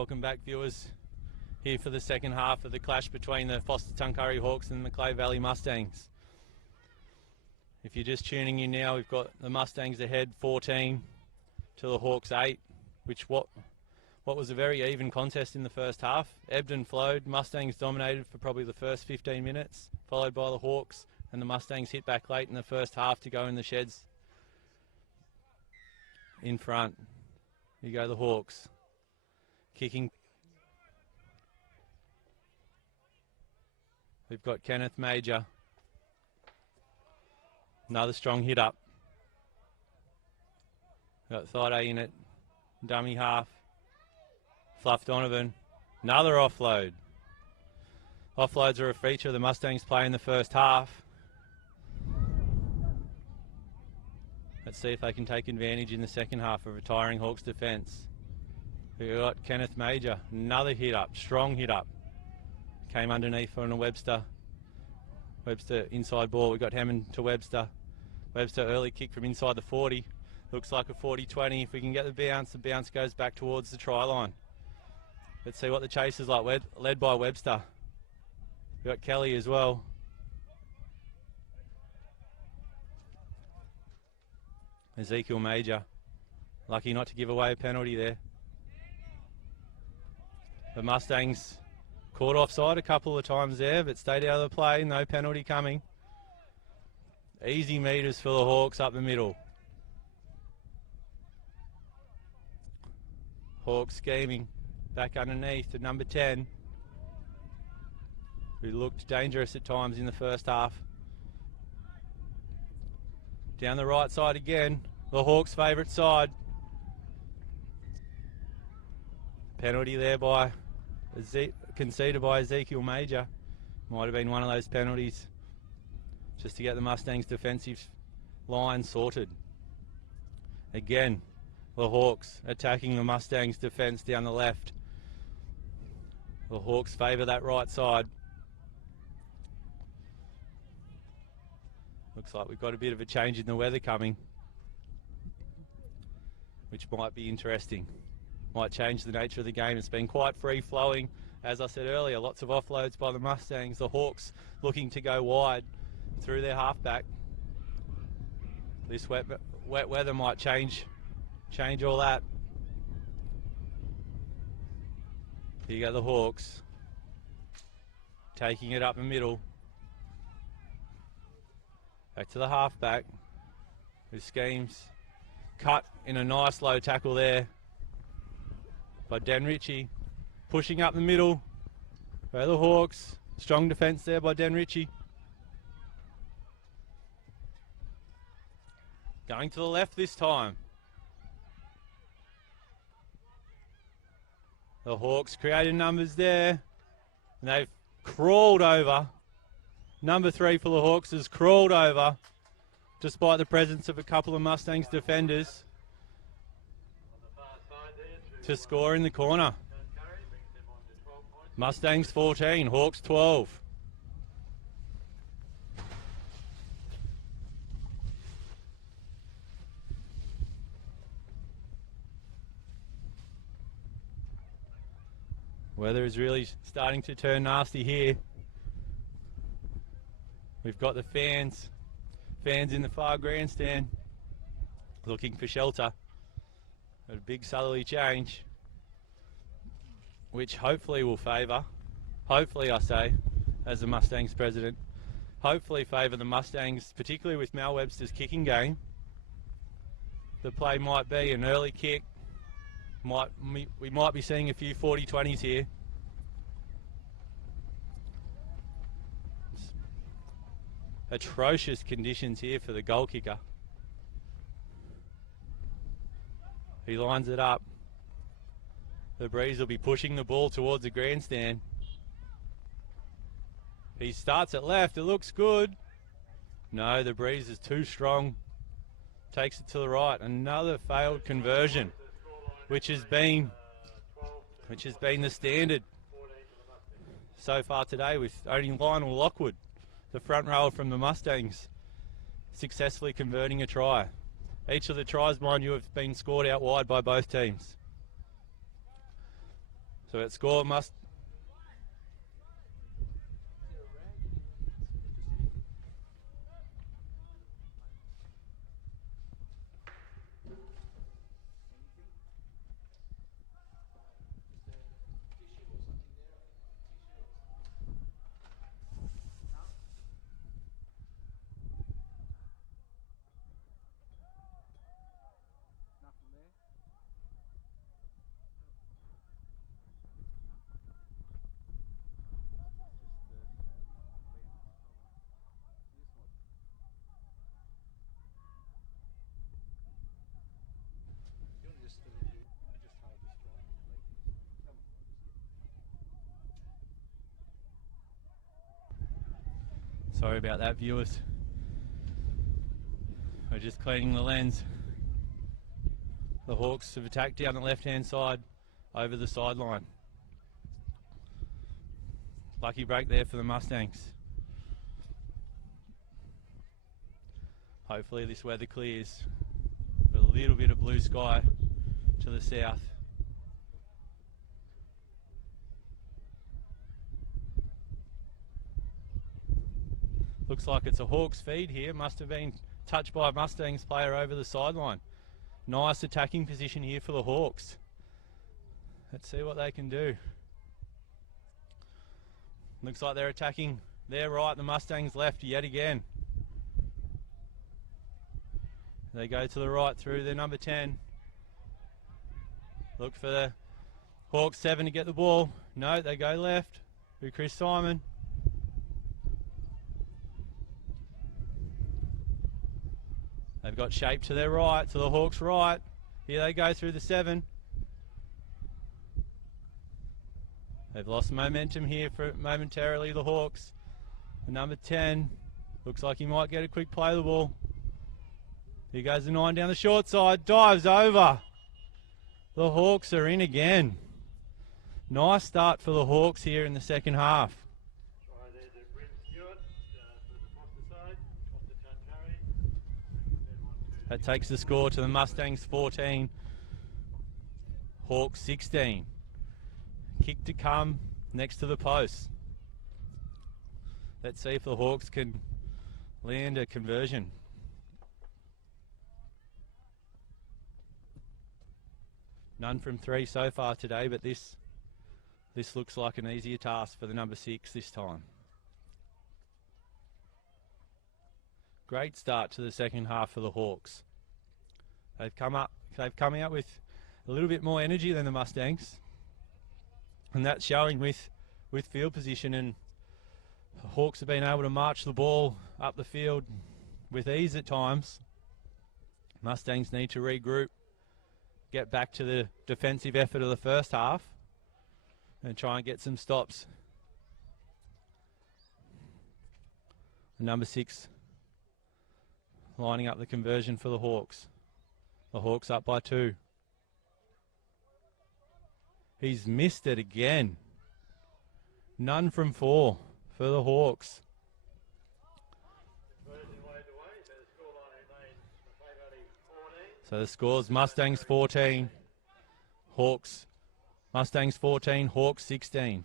Welcome back, viewers, here for the second half of the clash between the Forster Tuncurry Hawks and the Macleay Valley Mustangs. If you're just tuning in now, we've got the Mustangs ahead 14 to the Hawks 8, which what was a very even contest in the first half. Ebbed and flowed. Mustangs dominated for probably the first 15 minutes, followed by the Hawks, and the Mustangs hit back late in the first half to go in the sheds in front. Here go the Hawks. Kicking. We've got Kenneth Major. Another strong hit up. Got Thide in it. Dummy half. Fluff Donovan. Another offload. Offloads are a feature the Mustangs play in the first half. Let's see if they can take advantage in the second half of retiring Hawks defence. We've got Kenneth Major. Another hit up. Strong hit up. Came underneath on a Webster. Webster inside ball. We've got Hammond to Webster. Webster early kick from inside the 40. Looks like a 40-20. If we can get the bounce goes back towards the try line. Let's see what the chase is like, led by Webster. We've got Kelly as well. Ezekiel Major. Lucky not to give away a penalty there. The Mustangs caught offside a couple of times there, but stayed out of the play. No penalty coming. Easy meters for the Hawks up the middle. Hawks scheming. Back underneath to number 10, who looked dangerous at times in the first half. Down the right side again, the Hawks' favourite side. Penalty there by conceded by Ezekiel Major. Might have been one of those penalties just to get the Mustangs' defensive line sorted. Again, the Hawks attacking the Mustangs' defence down the left. The Hawks favour that right side. Looks like we've got a bit of a change in the weather coming, which might be interesting. Might change the nature of the game. It's been quite free-flowing. As I said earlier, lots of offloads by the Mustangs. The Hawks looking to go wide through their halfback. This wet weather might change all that. Here you go the Hawks. Taking it up the middle. Back to the halfback. Who schemes. Cut in a nice low tackle there by Dan Ritchie. Pushing up the middle. By the Hawks. Strong defence there by Dan Ritchie. Going to the left this time. The Hawks created numbers there. And they've crawled over. Number 3 for the Hawks has crawled over, despite the presence of a couple of Mustangs defenders, to score in the corner. Mustangs 14, Hawks 12. Weather is really starting to turn nasty here. We've got the fans in the far grandstand looking for shelter. A big southerly change, which hopefully will favour, hopefully I say, as the Mustangs president, hopefully favour the Mustangs, particularly with Mal Webster's kicking game. The play might be an early kick. We might be seeing a few 40-20s here. Atrocious conditions here for the goal kicker. He lines it up. The Breeze will be pushing the ball towards the grandstand. He starts at left. It looks good. No, the Breeze is too strong. Takes it to the right. Another failed conversion, which has been the standard so far today, with only Lionel Lockwood, the front rower from the Mustangs, successfully converting a try. Each of the tries, mind you, have been scored out wide by both teams. So at score must. Sorry about that, viewers. We're just cleaning the lens. The Hawks have attacked down the left-hand side over the sideline. Lucky break there for the Mustangs. Hopefully this weather clears. With a little bit of blue sky to the south. Looks like it's a Hawks feed here. Must have been touched by a Mustangs player over the sideline. Nice attacking position here for the Hawks. Let's see what they can do. Looks like they're attacking their right, the Mustangs left yet again. They go to the right through their number 10. Look for the Hawks 7 to get the ball. No, they go left through Chris Simon. They've got shape to their right, to the Hawks' right. Here they go through the 7. They've lost momentum here for momentarily, the Hawks. The number 10 looks like he might get a quick play of the ball. Here goes the 9 down the short side, dives over. The Hawks are in again. Nice start for the Hawks here in the second half. Try there to Bryn Stewart for the Forster side, off the Tuncurry. That takes the score to the Mustangs 14, Hawks 16. Kick to come next to the post. Let's see if the Hawks can land a conversion. None from 3 so far today, but this looks like an easier task for the number 6 this time. Great start to the second half for the Hawks. They've come out with a little bit more energy than the Mustangs, and that's showing with field position, and the Hawks have been able to march the ball up the field with ease at times. Mustangs need to regroup, get back to the defensive effort of the first half and try and get some stops. Number 6 lining up the conversion for the Hawks. The Hawks up by 2. He's missed it again. None from 4 for the Hawks. So the score's Mustangs 14, Hawks. Mustangs 14, Hawks 16.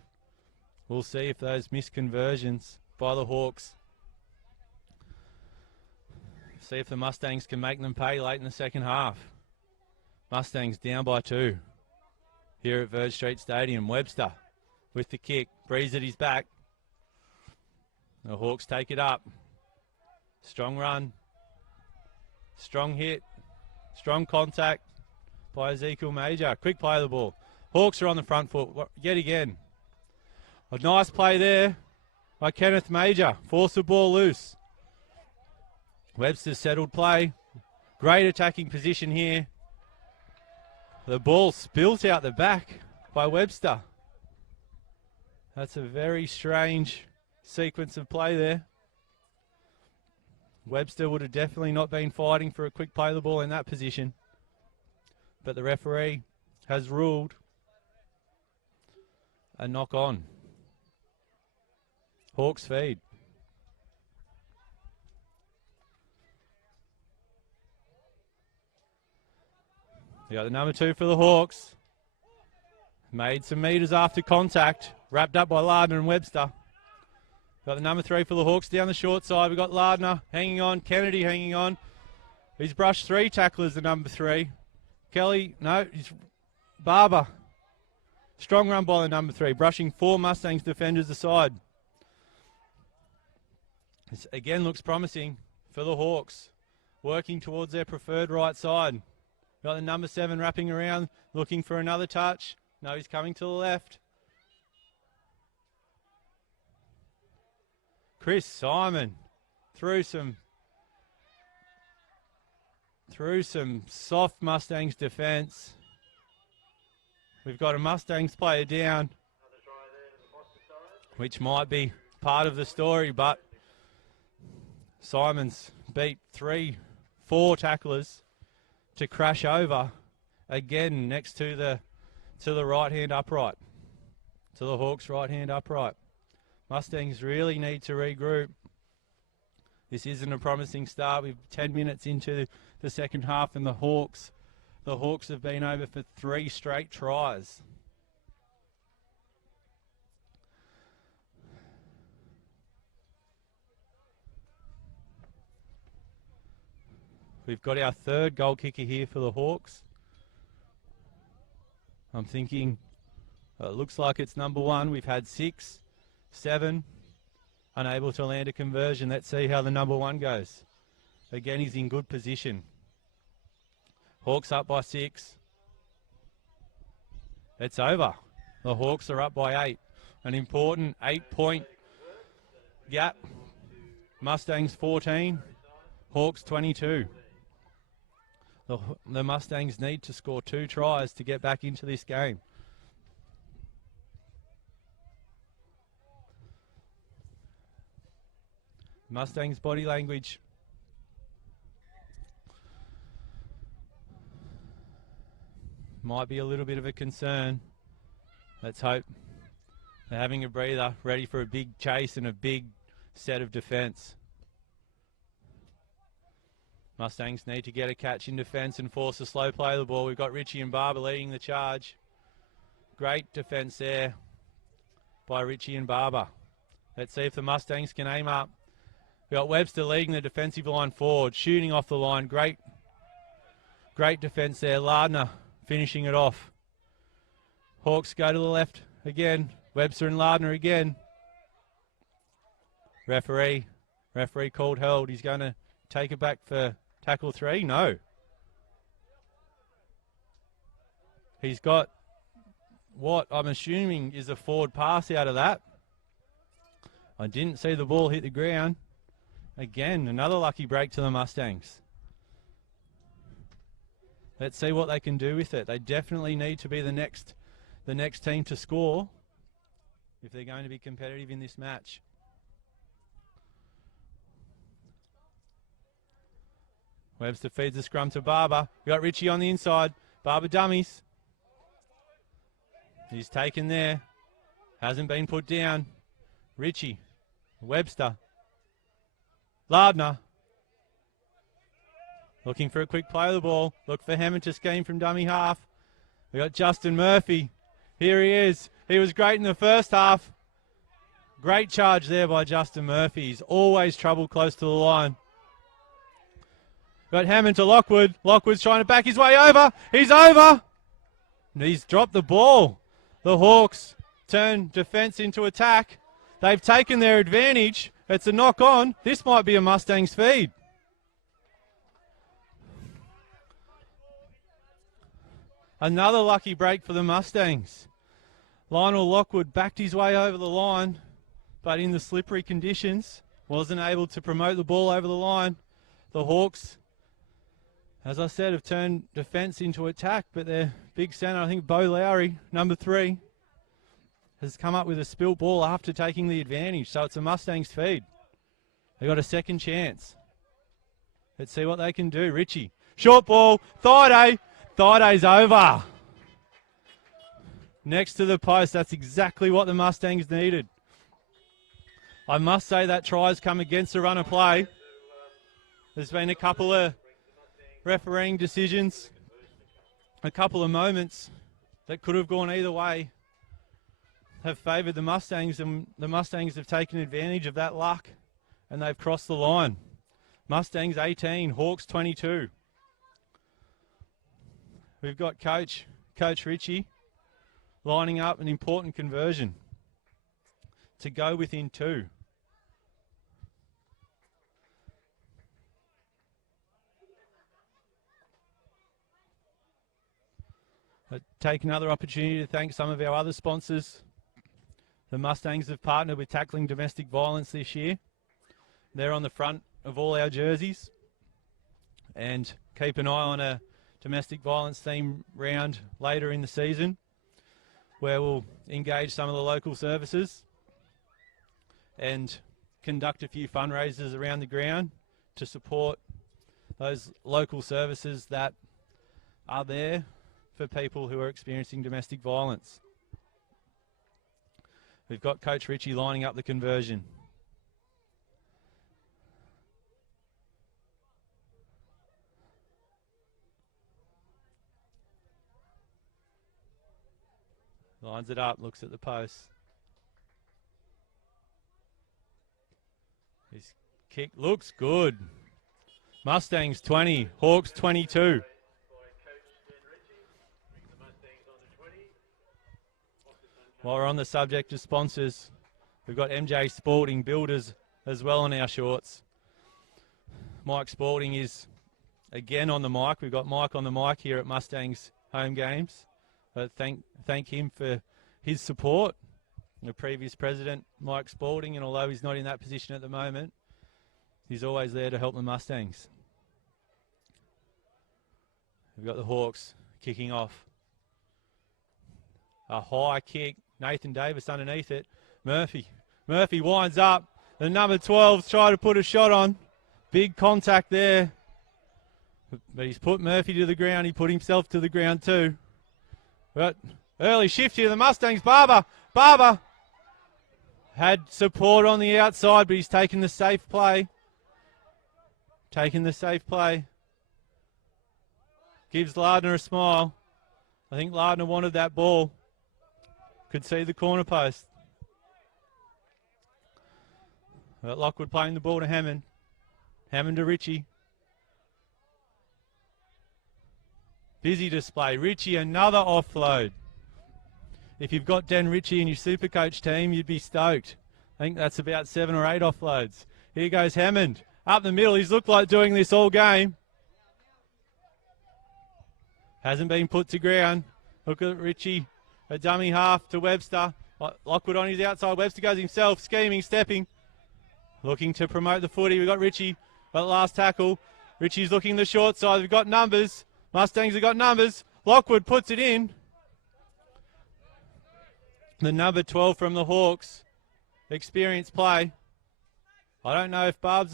We'll see if those missed conversions by the Hawks. See if the Mustangs can make them pay late in the second half. Mustangs down by 2 here at Verge Street Stadium. Webster with the kick. Breeze at his back. The Hawks take it up. Strong run. Strong hit. Strong contact by Ezekiel Major. Quick play of the ball. Hawks are on the front foot yet again. A nice play there by Kenneth Major. Force the ball loose. Webster's settled play. Great attacking position here. The ball spilt out the back by Webster. That's a very strange sequence of play there. Webster would have definitely not been fighting for a quick play of the ball in that position. But the referee has ruled a knock on. Hawks feed. We got the number 2 for the Hawks. Made some metres after contact. Wrapped up by Lardner and Webster. Got the number 3 for the Hawks down the short side. We've got Lardner hanging on. Kennedy hanging on. He's brushed 3 tacklers, the number 3. Kelly, no, he's Barber. Strong run by the number 3. Brushing 4 Mustangs defenders aside. This again looks promising for the Hawks. Working towards their preferred right side. Got the number 7 wrapping around. Looking for another touch. No, he's coming to the left. Chris Simon through some soft Mustangs defence. We've got a Mustangs player down, which might be part of the story, but Simon's beat 4 tacklers to crash over again next to the right hand upright, to the Hawks' right hand upright. Mustangs really need to regroup. This isn't a promising start. We're 10 minutes into the second half, and the Hawks have been over for 3 straight tries. We've got our 3rd goal kicker here for the Hawks. I'm thinking, it looks like it's number 1. We've had 6, 7, unable to land a conversion. Let's see how the number 1 goes. Again, he's in good position. Hawks up by 6. It's over. The Hawks are up by 8. An important 8-point gap. Mustangs 14, Hawks 22. The Mustangs need to score 2 tries to get back into this game. Mustangs body language. Might be a little bit of a concern. Let's hope they're having a breather, ready for a big chase and a big set of defence. Mustangs need to get a catch in defence and force a slow play of the ball. We've got Richie and Barber leading the charge. Great defence there by Richie and Barber. Let's see if the Mustangs can aim up. We've got Webster leading the defensive line forward, shooting off the line. Great defence there. Lardner finishing it off. Hawks go to the left again. Webster and Lardner again. Referee called held. He's going to take it back for tackle 3. No. He's got what I'm assuming is a forward pass out of that. I didn't see the ball hit the ground. Again, another lucky break to the Mustangs. Let's see what they can do with it. They definitely need to be the next team to score if they're going to be competitive in this match. Webster feeds the scrum to Barber. We got Richie on the inside. Barber dummies. He's taken there. Hasn't been put down. Richie. Webster. Lardner. Looking for a quick play of the ball. Look for Hammond to scheme from dummy half. We got Justin Murphy. Here he is. He was great in the first half. Great charge there by Justin Murphy. He's always trouble close to the line. Got Hammond to Lockwood. Lockwood's trying to back his way over. He's over. And he's dropped the ball. The Hawks turn defence into attack. They've taken their advantage. It's a knock on. This might be a Mustangs feed. Another lucky break for the Mustangs. Lionel Lockwood backed his way over the line, but in the slippery conditions, wasn't able to promote the ball over the line. The Hawks, as I said, have turned defence into attack, but their big centre, I think Bo Lowry, number 3, has come up with a spilt ball after taking the advantage. So it's a Mustangs feed. They got a second chance. Let's see what they can do. Richie, short ball, Thaiday. Thiday's over. Next to the post, that's exactly what the Mustangs needed. I must say that try's come against the run of play. There's been a couple of refereeing decisions, a couple of moments that could have gone either way have favoured the Mustangs, and the Mustangs have taken advantage of that luck and they've crossed the line. Mustangs 18, Hawks 22. We've got Coach Ritchie lining up an important conversion to go within 2. Take another opportunity to thank some of our other sponsors. The Mustangs have partnered with Tackling Domestic Violence this year. They're on the front of all our jerseys. And keep an eye on a domestic violence theme round later in the season, where we'll engage some of the local services and conduct a few fundraisers around the ground to support those local services that are there for people who are experiencing domestic violence. We've got Coach Ritchie lining up the conversion. Lines it up, looks at the post. His kick looks good. Mustangs 20, Hawks 22. While we're on the subject of sponsors, we've got MJ Spalding Builders as well on our shorts. Mike Spalding is again on the mic. We've got Mike on the mic here at Mustangs home games. Thank him for his support. The previous president, Mike Spalding, and although he's not in that position at the moment, he's always there to help the Mustangs. We've got the Hawks kicking off. A high kick. Nathan Davis underneath it. Murphy winds up. The number 12's trying to put a shot on. Big contact there. But he's put Murphy to the ground. He put himself to the ground too. But early shift here. The Mustangs. Barber had support on the outside, but he's taken the safe play. Gives Lardner a smile. I think Lardner wanted that ball. Could see the corner post. But Lockwood playing the ball to Hammond. Hammond to Ritchie. Busy display. Ritchie, another offload. If you've got Dan Ritchie in your Supercoach team, you'd be stoked. I think that's about 7 or 8 offloads. Here goes Hammond. Up the middle. He's looked like doing this all game. Hasn't been put to ground. Look at Ritchie. A dummy half to Webster. Lockwood on his outside. Webster goes himself, scheming, stepping. Looking to promote the footy. We've got Ritchie. But last tackle. Ritchie's looking the short side. We've got numbers. Mustangs have got numbers. Lockwood puts it in. The number 12 from the Hawks. Experienced play. I don't know if I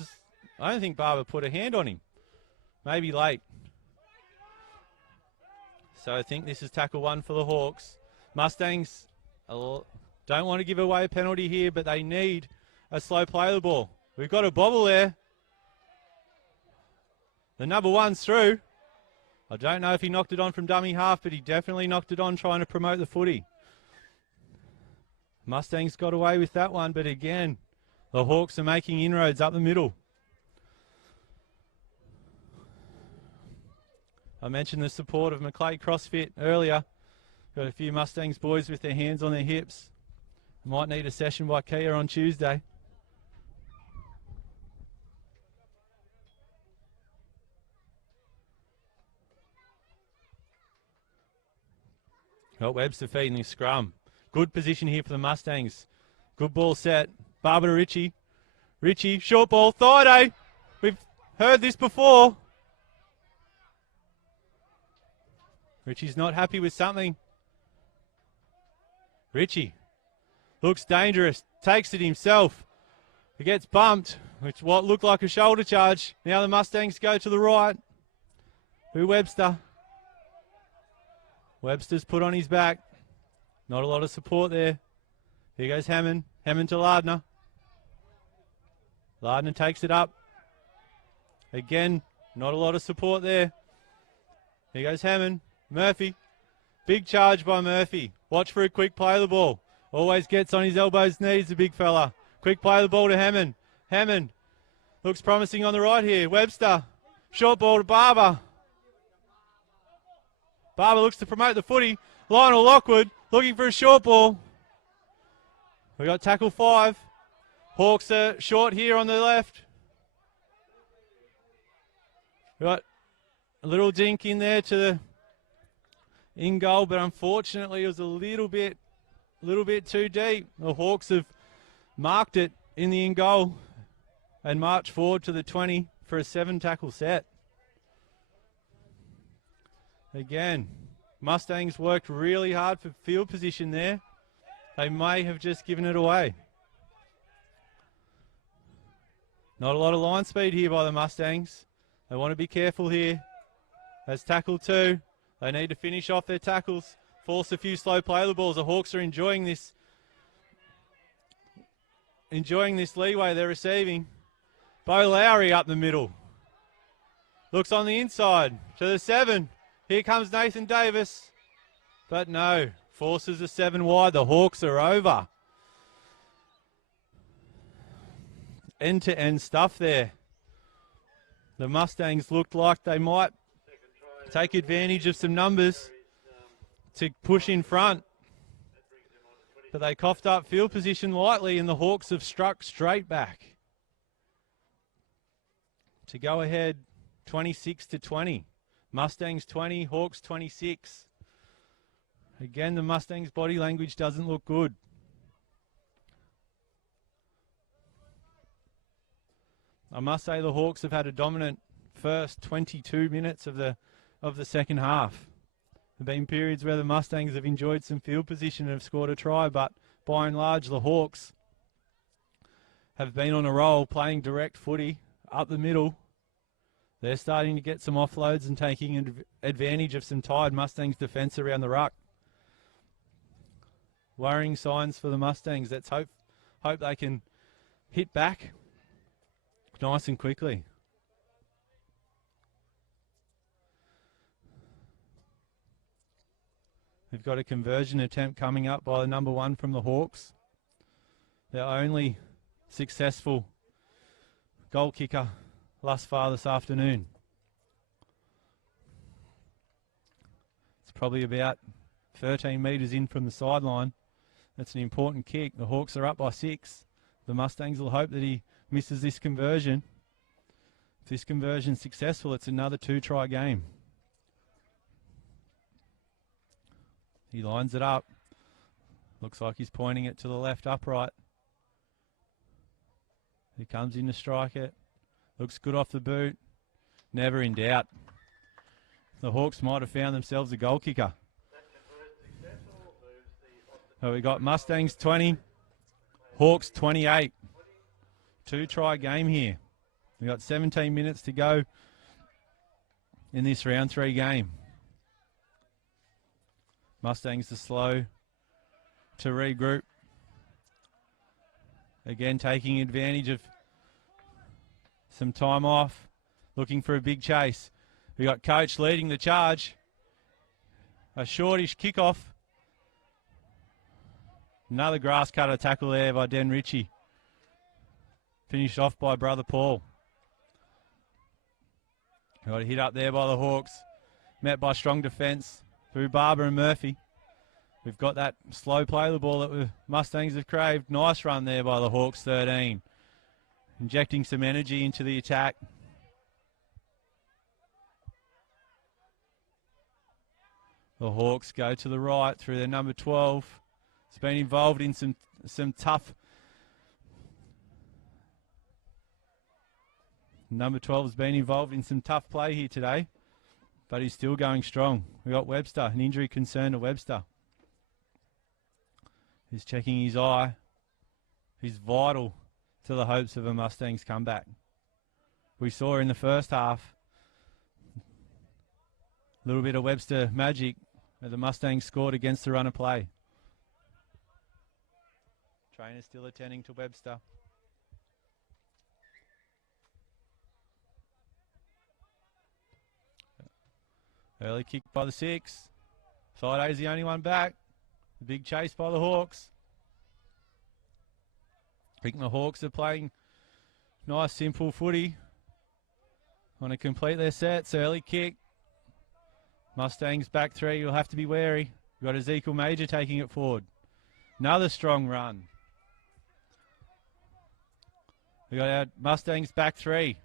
don't think Barber put a hand on him. Maybe late. So I think this is tackle 1 for the Hawks. Mustangs don't want to give away a penalty here, but they need a slow play of the ball. We've got a bobble there. The number 1's through. I don't know if he knocked it on from dummy half, but he definitely knocked it on trying to promote the footy. Mustangs got away with that one, but again, the Hawks are making inroads up the middle. I mentioned the support of Macleay CrossFit earlier. Got a few Mustangs boys with their hands on their hips. Might need a session by Kia on Tuesday. Got Webster feeding the scrum. Good position here for the Mustangs. Good ball set. Barber to Ritchie. Ritchie, short ball. Thaiday. We've heard this before. Ritchie's not happy with something. Ritchie looks dangerous. Takes it himself. He gets bumped, which what looked like a shoulder charge. Now the Mustangs go to the right. Who Webster? Webster's put on his back. Not a lot of support there. Here goes Hammond. Hammond to Lardner. Lardner takes it up. Again, not a lot of support there. Here goes Hammond. Murphy. Big charge by Murphy. Watch for a quick play of the ball. Always gets on his elbows, knees, the big fella. Quick play of the ball to Hammond. Hammond looks promising on the right here. Webster. Short ball to Barber. Barber looks to promote the footy. Lionel Lockwood looking for a short ball. We got tackle 5. Hawks are short here on the left. We got a little dink in there to the in goal, but unfortunately it was a little bit too deep. The Hawks have marked it in the in goal and marched forward to the 20 for a 7 tackle set. Again, Mustangs worked really hard for field position there. They may have just given it away. Not a lot of line speed here by the Mustangs. They want to be careful here. That's tackle 2. They need to finish off their tackles, force a few slow play the balls. The Hawks are enjoying this leeway they're receiving. Bo Lowry up the middle. Looks on the inside to the 7. Here comes Nathan Davis. But no, forces a 7 wide. The Hawks are over. End-to-end stuff there. The Mustangs looked like they might take advantage of some numbers to push in front. But they coughed up field position lightly and the Hawks have struck straight back to go ahead 26-20. Mustangs 20, Hawks 26. Again, the Mustangs' body language doesn't look good. I must say the Hawks have had a dominant first 22 minutes of the second half. There have been periods where the Mustangs have enjoyed some field position and have scored a try, but by and large the Hawks have been on a roll, playing direct footy up the middle. They're starting to get some offloads and taking advantage of some tired Mustangs defence around the ruck. Worrying signs for the Mustangs. Let's hope they can hit back nice and quickly. We've got a conversion attempt coming up by the number 1 from the Hawks. Their only successful goal kicker thus far this afternoon. It's probably about 13 metres in from the sideline. That's an important kick. The Hawks are up by 6. The Mustangs will hope that he misses this conversion. If this conversion's successful, it's another 2-try game. He lines it up. Looks like he's pointing it to the left upright. He comes in to strike it. Looks good off the boot. Never in doubt. The Hawks might have found themselves a goal kicker. So we got Mustangs 20, Hawks 28. 2-try game here. We got 17 minutes to go in this round 3 game. Mustangs are slow to regroup. Again, taking advantage of some time off, looking for a big chase. We got Coach leading the charge. A shortish kickoff. Another grass cutter tackle there by Den Ritchie. Finished off by brother Paul. Got a hit up there by the Hawks. Met by strong defence through Barber and Murphy. We've got that slow play of the ball that the Mustangs have craved. Nice run there by the Hawks 13. Injecting some energy into the attack. The Hawks go to the right through their number 12. It's been involved in some tough. Number 12 has been involved in some tough play here today, but he's still going strong. We got Webster, an injury concern to Webster. He's checking his eye. He's vital to the hopes of a Mustangs comeback. We saw in the first half a little bit of Webster magic that the Mustangs scored against the run of play. Trainer still attending to Webster. Early kick by the 6. Friday's the only one back. The big chase by the Hawks. I think the Hawks are playing nice, simple footy. Want to complete their sets. Early kick. Mustangs back three. You'll have to be wary. You've got Ezekiel Major taking it forward. Another strong run. We got our Mustangs back three.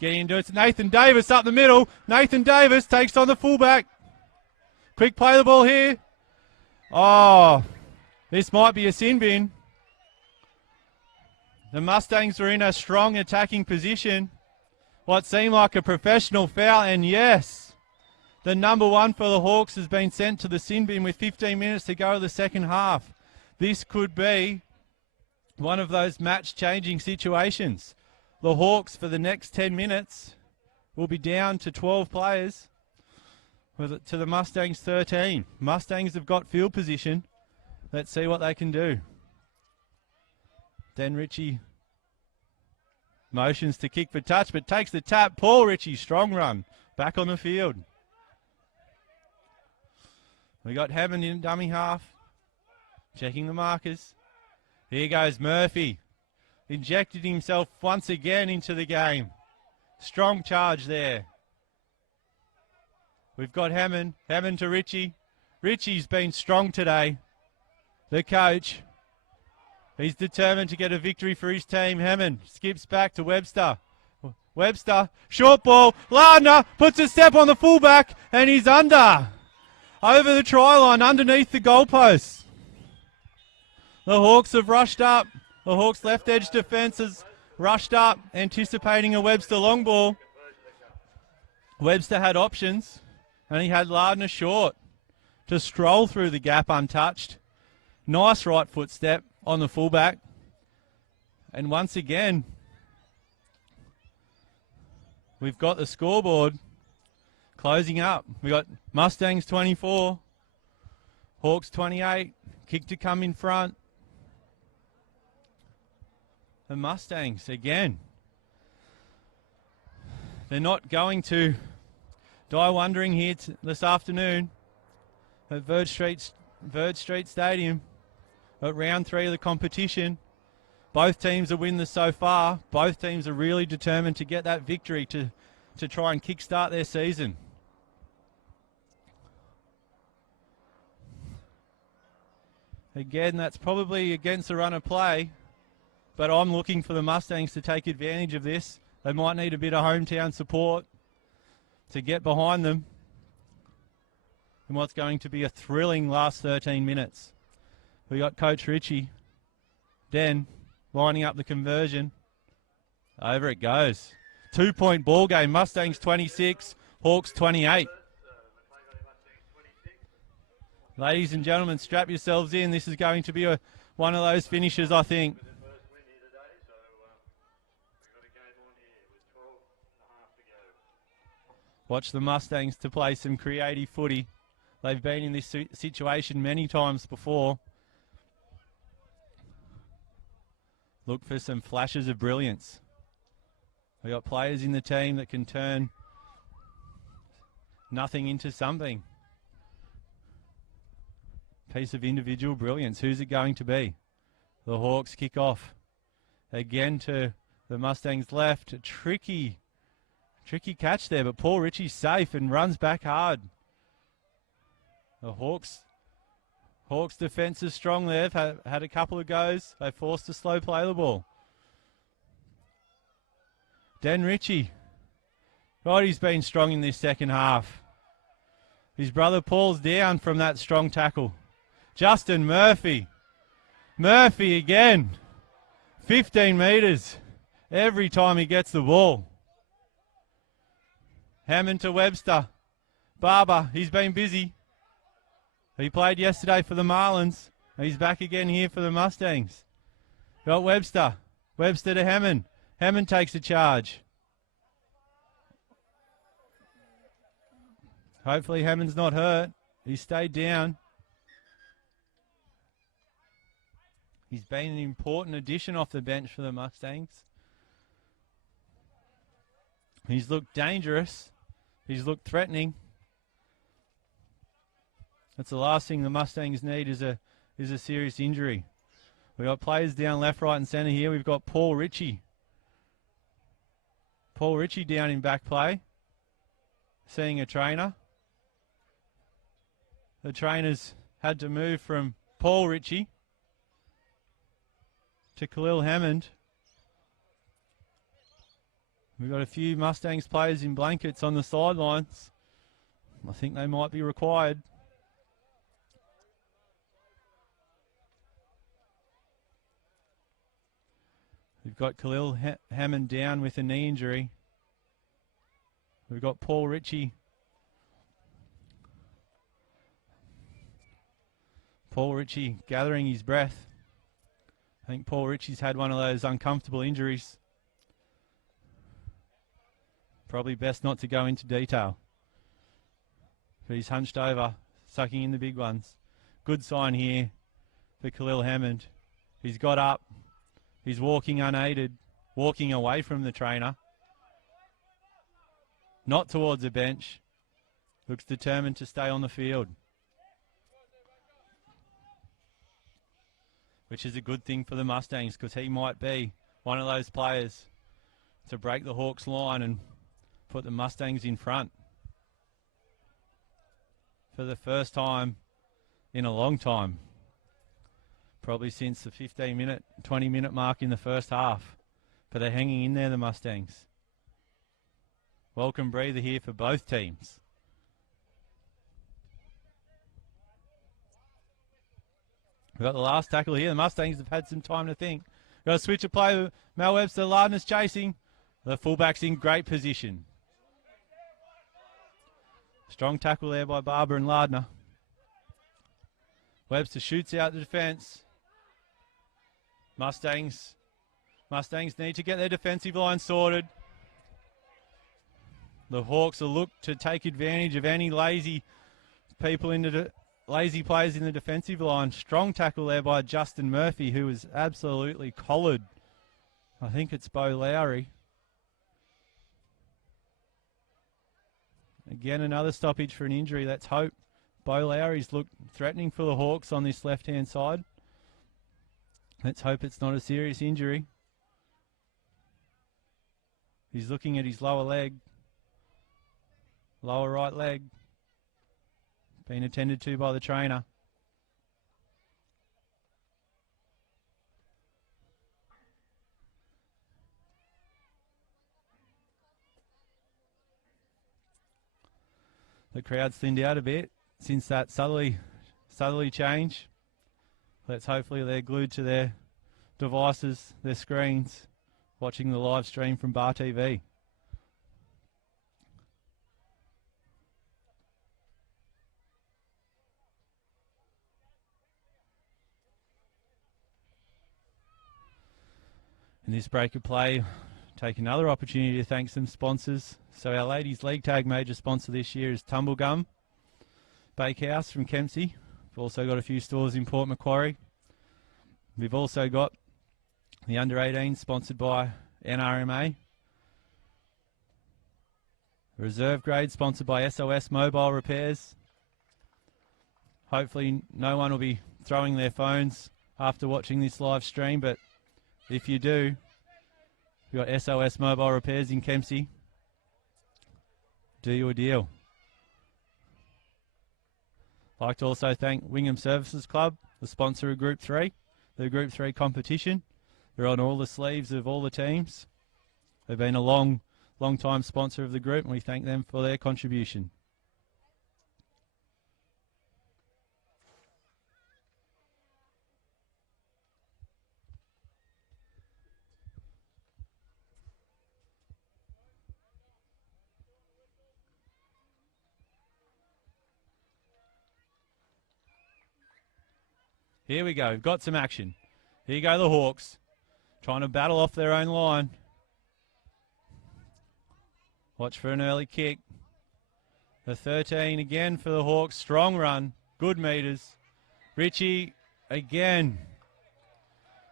Getting into it. It's Nathan Davis up the middle. Nathan Davis takes on the fullback. Quick play the ball here. Oh, this might be a sin bin. The Mustangs were in a strong attacking position. What seemed like a professional foul, and yes, the number one for the Hawks has been sent to the sin bin with 15 minutes to go of the second half. This could be one of those match-changing situations. The Hawks, for the next 10 minutes, will be down to 12 players to the Mustangs 13. Mustangs have got field position. Let's see what they can do. Dan Ritchie motions to kick for touch, but takes the tap. Paul Ritchie, strong run, back on the field. We got Hammond in dummy half, checking the markers. Here goes Murphy. Injected himself once again into the game. Strong charge there. We've got Hammond. Hammond to Ritchie. Ritchie's been strong today. The coach. He's determined to get a victory for his team. Hammond skips back to Webster. Webster, short ball. Lardner puts a step on the fullback and he's under. Over the try line, underneath the goalposts. The Hawks have rushed up. The Hawks left edge defence has rushed up, anticipating a Webster long ball. Webster had options and he had Lardner short to stroll through the gap untouched. Nice right foot step on the fullback. And once again, we've got the scoreboard closing up. We got Mustangs 24, Hawks 28, kick to come in front. The Mustangs again. They're not going to die wondering here this afternoon at Verge Street Stadium. At round 3 of the competition, both teams are winners so far. Both teams are really determined to get that victory to try and kickstart their season. Again, that's probably against the run of play, but I'm looking for the Mustangs to take advantage of this. They might need a bit of hometown support to get behind them in what's going to be a thrilling last 13 minutes. We got Coach Ritchie, Den, lining up the conversion. Over it goes. 2-point ball game. Mustangs 26, Hawks 28. Ladies and gentlemen, strap yourselves in. This is going to be one of those finishes, I think. Watch the Mustangs to play some creative footy. They've been in this situation many times before. Look for some flashes of brilliance. We've got players in the team that can turn nothing into something. Piece of individual brilliance. Who's it going to be? The Hawks kick off. Again to the Mustangs left. A tricky catch there, but Paul Ritchie's safe and runs back hard. The Hawks defence is strong there. They've had a couple of goes. They forced a slow play the ball. Dan Ritchie. Right, he's been strong in this second half. His brother Paul's down from that strong tackle. Justin Murphy. Murphy again. 15 metres every time he gets the ball. Hammond to Webster. Barber, he's been busy. He played yesterday for the Marlins. He's back again here for the Mustangs. Got Webster. Webster to Hammond. Hammond takes a charge. Hopefully Hammond's not hurt. He stayed down. He's been an important addition off the bench for the Mustangs. He's looked dangerous. He's looked threatening. That's the last thing the Mustangs need is a serious injury. We've got players down left, right and centre here. We've got Paul Ritchie. Paul Ritchie down in back play, seeing a trainer. The trainers had to move from Paul Ritchie to Khalil Hammond. We've got a few Mustangs players in blankets on the sidelines. I think they might be required. We've got Khalil Hammond down with a knee injury. We've got Paul Ritchie. Paul Ritchie gathering his breath. I think Paul Ritchie's had one of those uncomfortable injuries. Probably best not to go into detail. But he's hunched over, sucking in the big ones. Good sign here for Khalil Hammond. He's got up. He's walking unaided, walking away from the trainer. Not towards the bench. Looks determined to stay on the field. Which is a good thing for the Mustangs, because he might be one of those players to break the Hawks line and put the Mustangs in front. For the first time in a long time. Probably since the 15-minute, 20-minute mark in the first half. But they're hanging in there, the Mustangs. Welcome breather here for both teams. We've got the last tackle here. The Mustangs have had some time to think. Got a switch of play. Mal Webster, Lardner's chasing. The fullback's in great position. Strong tackle there by Barber and Lardner. Webster shoots out the defence. Mustangs need to get their defensive line sorted. The Hawks will look to take advantage of any lazy people lazy players in the defensive line. Strong tackle there by Justin Murphy, who was absolutely collared. I think it's Bo Lowry. Again, another stoppage for an injury. Let's hope. Bo Lowry's looked threatening for the Hawks on this left-hand side. Let's hope it's not a serious injury. He's looking at his lower leg. Lower right leg. Being attended to by the trainer. The crowd's thinned out a bit since that southerly change. Hopefully they're glued to their devices, their screens, watching the live stream from Bar TV. In this break of play, take another opportunity to thank some sponsors. So our Ladies League Tag major sponsor this year is Tumblegum Bakehouse from Kempsey. We've also got a few stores in Port Macquarie. We've also got the Under-18 sponsored by NRMA. Reserve Grade sponsored by SOS Mobile Repairs. Hopefully no one will be throwing their phones after watching this live stream, but if you do, we've got SOS Mobile Repairs in Kempsey. Do your deal. I'd like to also thank Wingham Services Club, the sponsor of Group 3, the Group 3 competition. They're on all the sleeves of all the teams. They've been a long time sponsor of the group, and we thank them for their contribution. Here we go. We've got some action. Here go the Hawks. Trying to battle off their own line. Watch for an early kick. The 13 again for the Hawks. Strong run. Good meters. Ritchie again.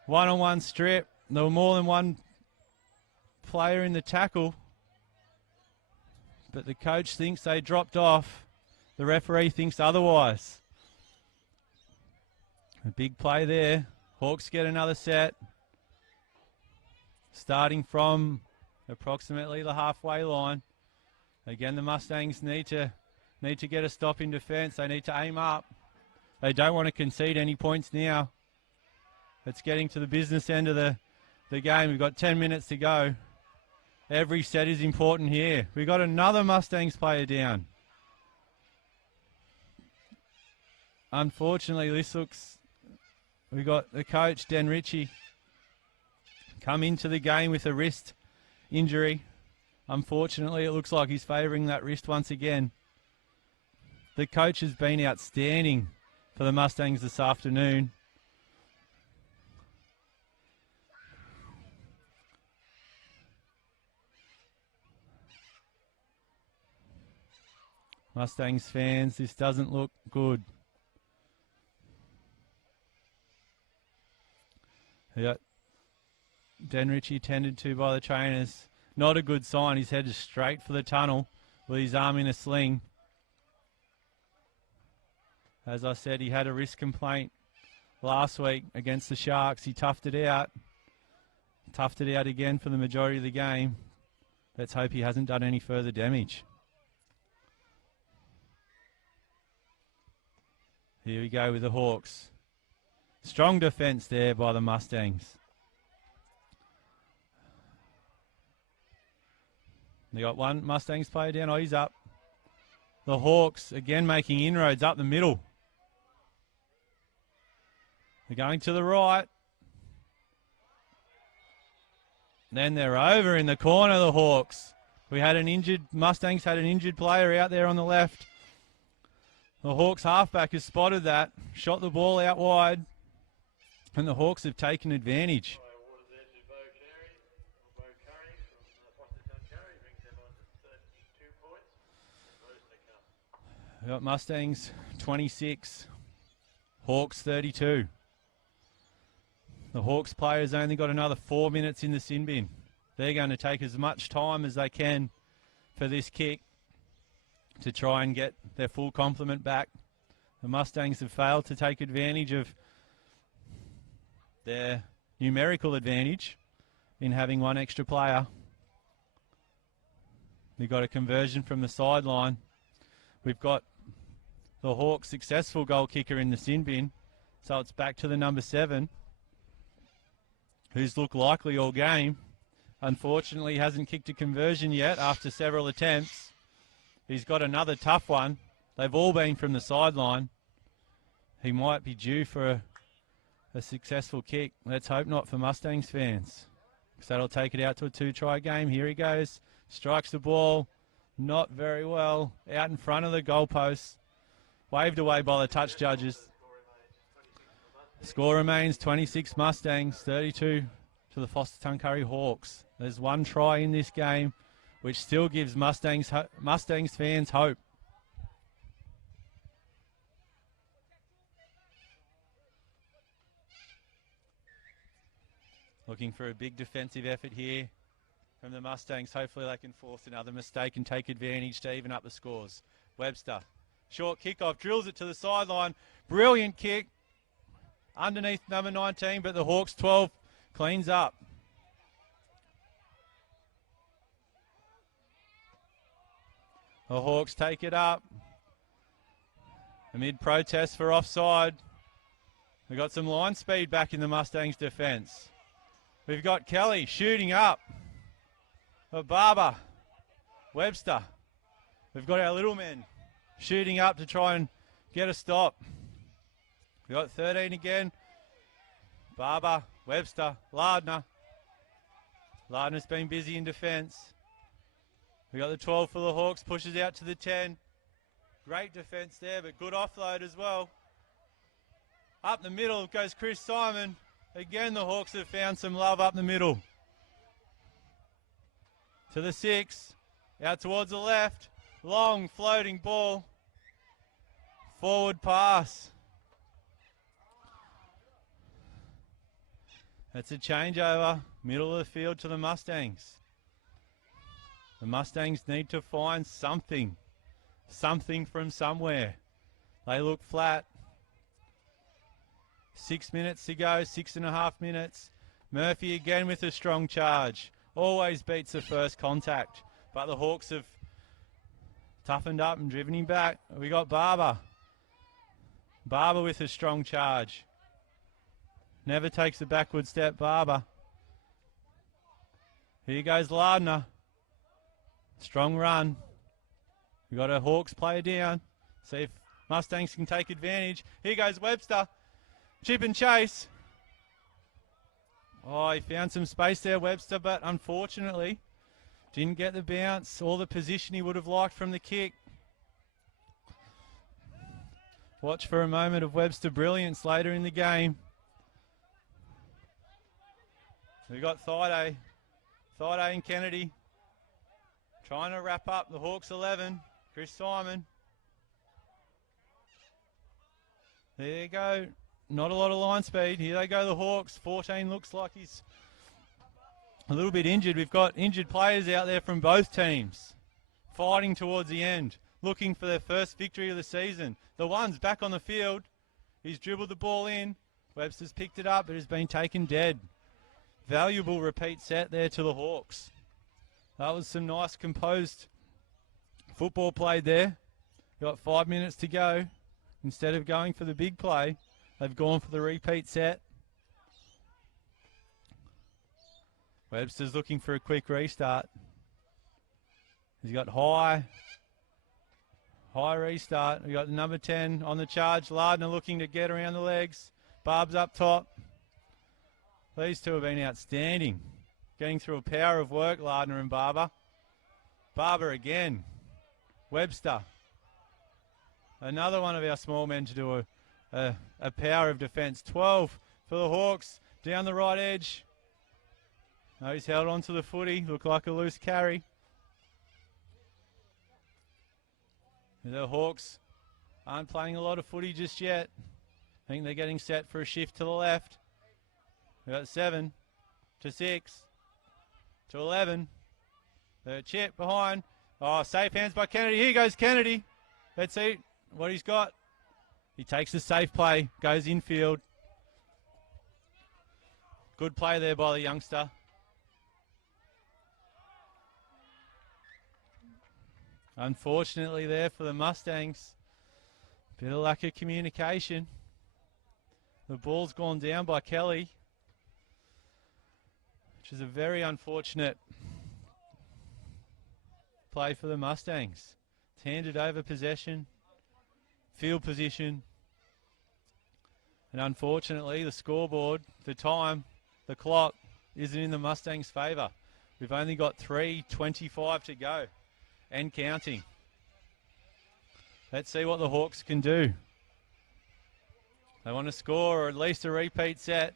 One-on-one strip. There were more than one player in the tackle. But the coach thinks they dropped off. The referee thinks otherwise. A big play there. Hawks get another set. Starting from approximately the halfway line. Again, the Mustangs need to get a stop in defence. They need to aim up. They don't want to concede any points now. It's getting to the business end of the game. We've got 10 minutes to go. Every set is important here. We've got another Mustangs player down. Unfortunately, we got the coach, Dan Ritchie, come into the game with a wrist injury. Unfortunately, it looks like he's favouring that wrist once again. The coach has been outstanding for the Mustangs this afternoon. Mustangs fans, this doesn't look good. Yeah, Dan Ritchie tended to by the trainers. Not a good sign. He's headed straight for the tunnel with his arm in a sling. As I said, he had a wrist complaint last week against the Sharks. He toughed it out. Toughed it out again for the majority of the game. Let's hope he hasn't done any further damage. Here we go with the Hawks. Strong defence there by the Mustangs. They got one Mustangs player down. Oh, he's up. The Hawks again making inroads up the middle. They're going to the right. Then they're over in the corner, the Hawks. Mustangs had an injured player out there on the left. The Hawks halfback has spotted that, shot the ball out wide, and the Hawks have taken advantage. Awarded there to Bo Curry from Forster Tuncurry, brings them on to 32 points. Rose to come. We got Mustangs 26, Hawks 32. The Hawks players only got another 4 minutes in the sin bin. They're going to take as much time as they can for this kick to try and get their full complement back. The Mustangs have failed to take advantage of their numerical advantage in having one extra player. We've got a conversion from the sideline. We've got the Hawks' successful goal kicker in the sin bin, so it's back to the number 7, who's looked likely all game. Unfortunately, hasn't kicked a conversion yet after several attempts. He's got another tough one. They've all been from the sideline. He might be due for a successful kick. Let's hope not for Mustangs fans, because that'll take it out to a 2-try game. Here he goes. Strikes the ball. Not very well. Out in front of the goalpost. Waved away by the touch judges. Score remains 26 Mustangs, 32 to the Forster Tuncurry Hawks. There's one try in this game, which still gives Mustangs fans hope. Looking for a big defensive effort here from the Mustangs. Hopefully they can force another mistake and take advantage to even up the scores. Webster, short kickoff, drills it to the sideline. Brilliant kick underneath number 19, but the Hawks 12 cleans up. The Hawks take it up. Amid protests for offside. We've got some line speed back in the Mustangs defence. We've got Kelly shooting up. Barber. Webster. We've got our little men shooting up to try and get a stop. We've got 13 again. Barber, Webster, Lardner. Lardner's been busy in defence. We got the 12 for the Hawks, pushes out to the 10. Great defence there, but good offload as well. Up the middle goes Chris Simon. Again, the Hawks have found some love up the middle. To the 6, out towards the left. Long floating ball. Forward pass. That's a changeover, middle of the field to the Mustangs. The Mustangs need to find something from somewhere. They look flat. 6 minutes to go, 6.5 minutes. Murphy again with a strong charge. Always beats the first contact. But the Hawks have toughened up and driven him back. We got Barber. Barber with a strong charge. Never takes a backward step, Barber. Here goes Lardner. Strong run. We got a Hawks player down. See if Mustangs can take advantage. Here goes Webster. Chip and chase. Oh, he found some space there, Webster, but unfortunately didn't get the bounce or the position he would have liked from the kick. Watch for a moment of Webster brilliance later in the game. We got Thaiday and Kennedy trying to wrap up the Hawks 11. Chris Simon. There you go. Not a lot of line speed. Here they go, the Hawks. 14 looks like he's a little bit injured. We've got injured players out there from both teams fighting towards the end, looking for their first victory of the season. The one's back on the field. He's dribbled the ball in. Webster's picked it up, but has been taken dead. Valuable repeat set there to the Hawks. That was some nice composed football played there. Got 5 minutes to go. Instead of going for the big play, they've gone for the repeat set. Webster's looking for a quick restart. He's got high restart. We got the number 10 on the charge. Lardner looking to get around the legs. Barb's up top. These two have been outstanding. Getting through a power of work, Lardner and Barber. Barber again. Webster. Another one of our small men to do a power of defence. 12 for the Hawks. Down the right edge. No, he's held onto the footy. Looked like a loose carry. The Hawks aren't playing a lot of footy just yet. I think they're getting set for a shift to the left. We've got 7 to 6 to 11. The chip behind. Oh, safe hands by Kennedy. Here goes Kennedy. Let's see what he's got. He takes the safe play, goes infield. Good play there by the youngster. Unfortunately there for the Mustangs, bit of lack of communication. The ball's gone down by Kelly, which is a very unfortunate play for the Mustangs. It's handed over possession, field position, and unfortunately the scoreboard, the time, the clock isn't in the Mustangs' favour. We've only got 3:25 to go and counting. Let's see what the Hawks can do. They want to score or at least a repeat set.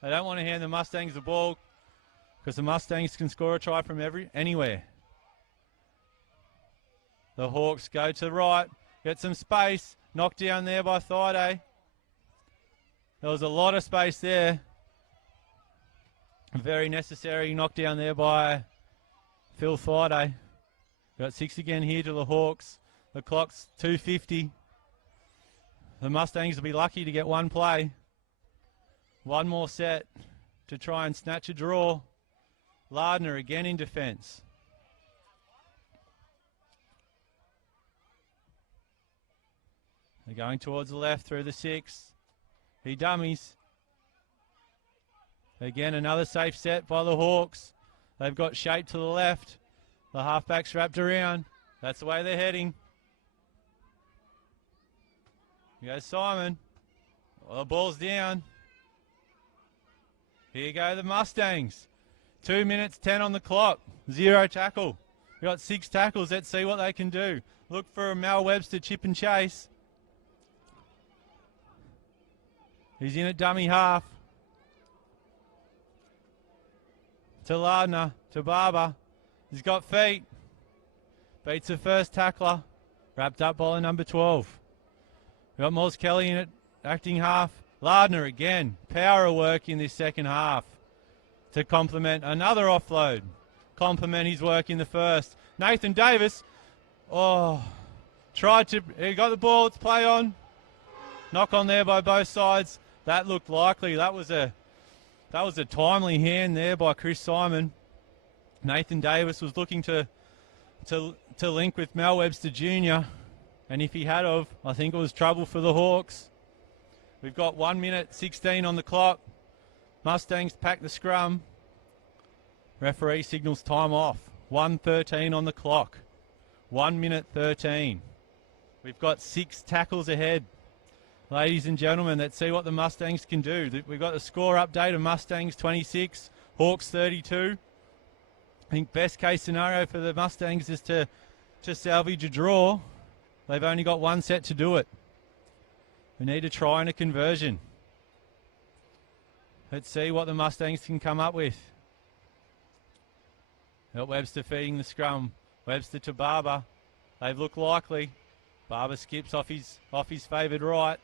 They don't want to hand the Mustangs the ball because the Mustangs can score a try from anywhere. The Hawks go to the right, get some space, knocked down there by Thaiday. There was a lot of space there. Very necessary knockdown there by Phil Thaiday. Got 6 again here to the Hawks. The clock's 2:50. The Mustangs will be lucky to get one play. One more set to try and snatch a draw. Lardner again in defence. They're going towards the left through the 6. He dummies. Again, another safe set by the Hawks. They've got shape to the left. The halfback's wrapped around. That's the way they're heading. Here goes Simon. Well, the ball's down. Here go the Mustangs. 2 minutes 10 on the clock. 0 tackle. We've got 6 tackles. Let's see what they can do. Look for Mal Webster chip and chase. He's in at dummy half. To Lardner. To Barber. He's got feet. Beats the first tackler. Wrapped up by the number 12. We've got Moz Kelly in it, acting half. Lardner again. Power of work in this second half to complement another offload. Complement his work in the first. Nathan Davis. Oh, he got the ball. It's play on. Knock on there by both sides. That looked likely. That was a timely hand there by Chris Simon. Nathan Davis was looking to link with Mal Webster Jr. And if he had of, I think it was trouble for the Hawks. We've got 1 minute 16 on the clock. Mustangs pack the scrum. Referee signals time off. 1:13 on the clock. 1 minute 13. We've got 6 tackles ahead. Ladies and gentlemen, let's see what the Mustangs can do. We've got the score update of Mustangs 26, Hawks 32. I think best case scenario for the Mustangs is to salvage a draw. They've only got 1 set to do it. We need to try and a conversion. Let's see what the Mustangs can come up with. Webster feeding the scrum. Webster to Barber. They've looked likely. Barber skips off his favoured right.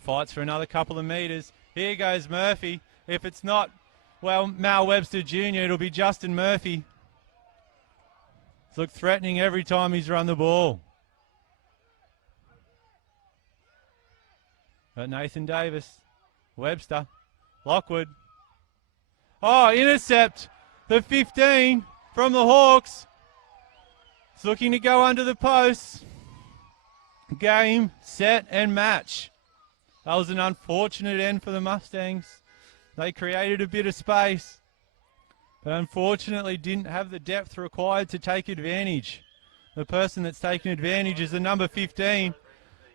Fights for another couple of metres. Here goes Murphy. If it's not, well, Mal Webster Jr., it'll be Justin Murphy. He's looked threatening every time he's run the ball. But Nathan Davis. Webster. Lockwood. Oh, intercept. The 15 from the Hawks. It's looking to go under the post. Game, set, and match. That was an unfortunate end for the Mustangs. They created a bit of space, but unfortunately didn't have the depth required to take advantage. The person that's taken advantage is the number 15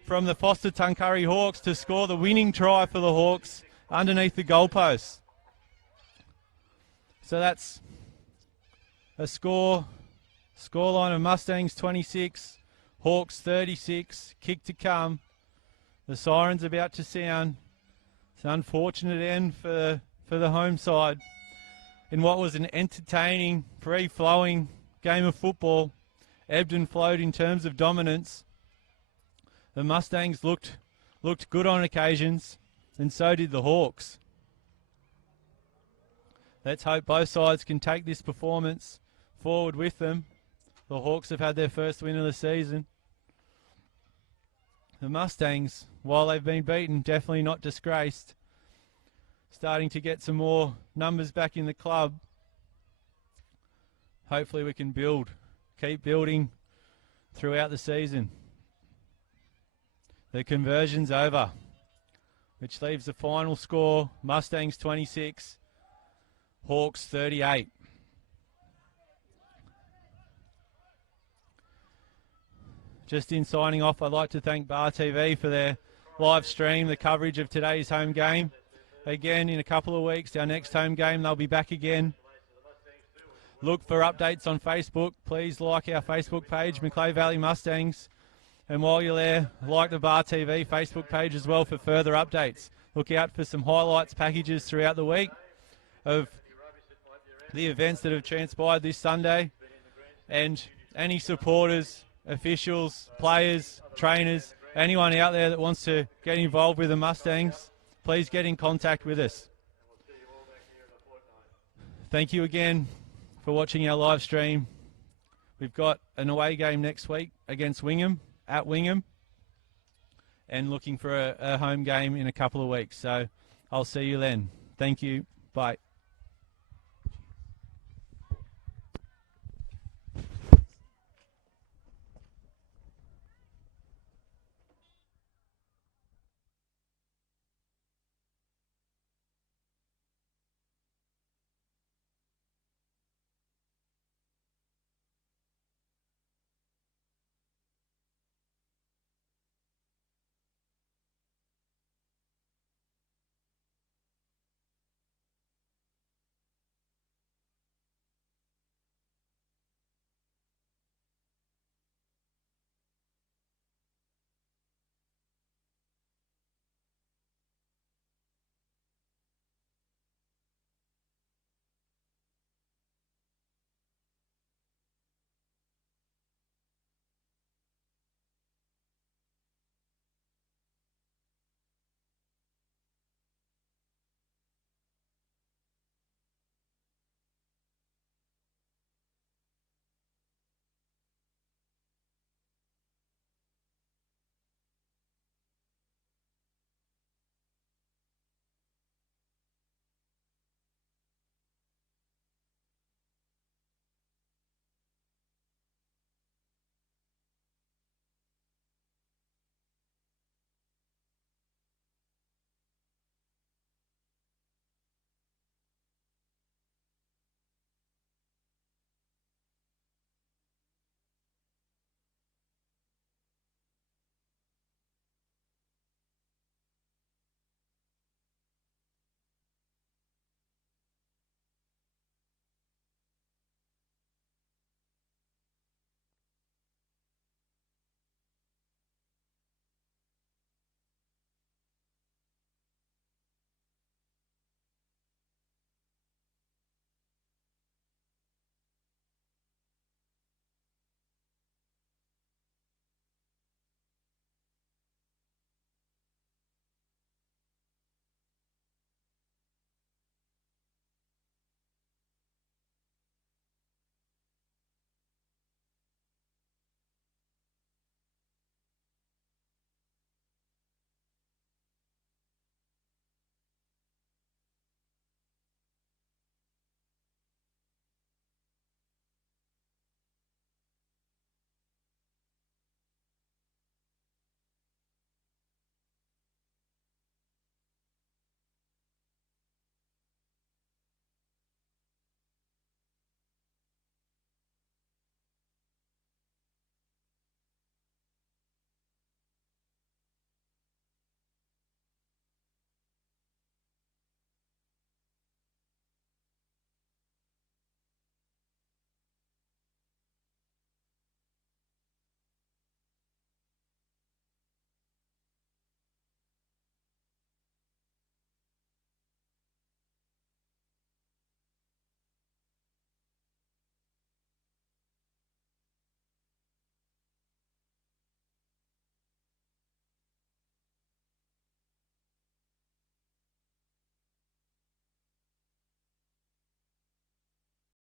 from the Forster Tuncurry Hawks to score the winning try for the Hawks underneath the goalpost. So that's a scoreline of Mustangs 26, Hawks 36, kick to come. The siren's about to sound. It's an unfortunate end for the home side in what was an entertaining, free-flowing game of football. Ebbed and flowed in terms of dominance. The Mustangs looked good on occasions, and so did the Hawks. Let's hope both sides can take this performance forward with them. The Hawks have had their first win of the season. The Mustangs, while they've been beaten, definitely not disgraced. Starting to get some more numbers back in the club. Hopefully we can keep building throughout the season. The conversion's over, which leaves the final score, Mustangs 26, Hawks 38. Just in signing off, I'd like to thank Bar TV for their live stream, the coverage of today's home game. Again, in a couple of weeks, our next home game, they'll be back again. Look for updates on Facebook. Please like our Facebook page, Macleay Valley Mustangs. And while you're there, like the Bar TV Facebook page as well for further updates. Look out for some highlights packages throughout the week of the events that have transpired this Sunday. And any supporters, officials, players, trainers, anyone out there that wants to get involved with the Mustangs, please get in contact with us. Thank you again for watching our live stream. We've got an away game next week against Wingham, at Wingham, and looking for a home game in a couple of weeks. So I'll see you then. Thank you. Bye.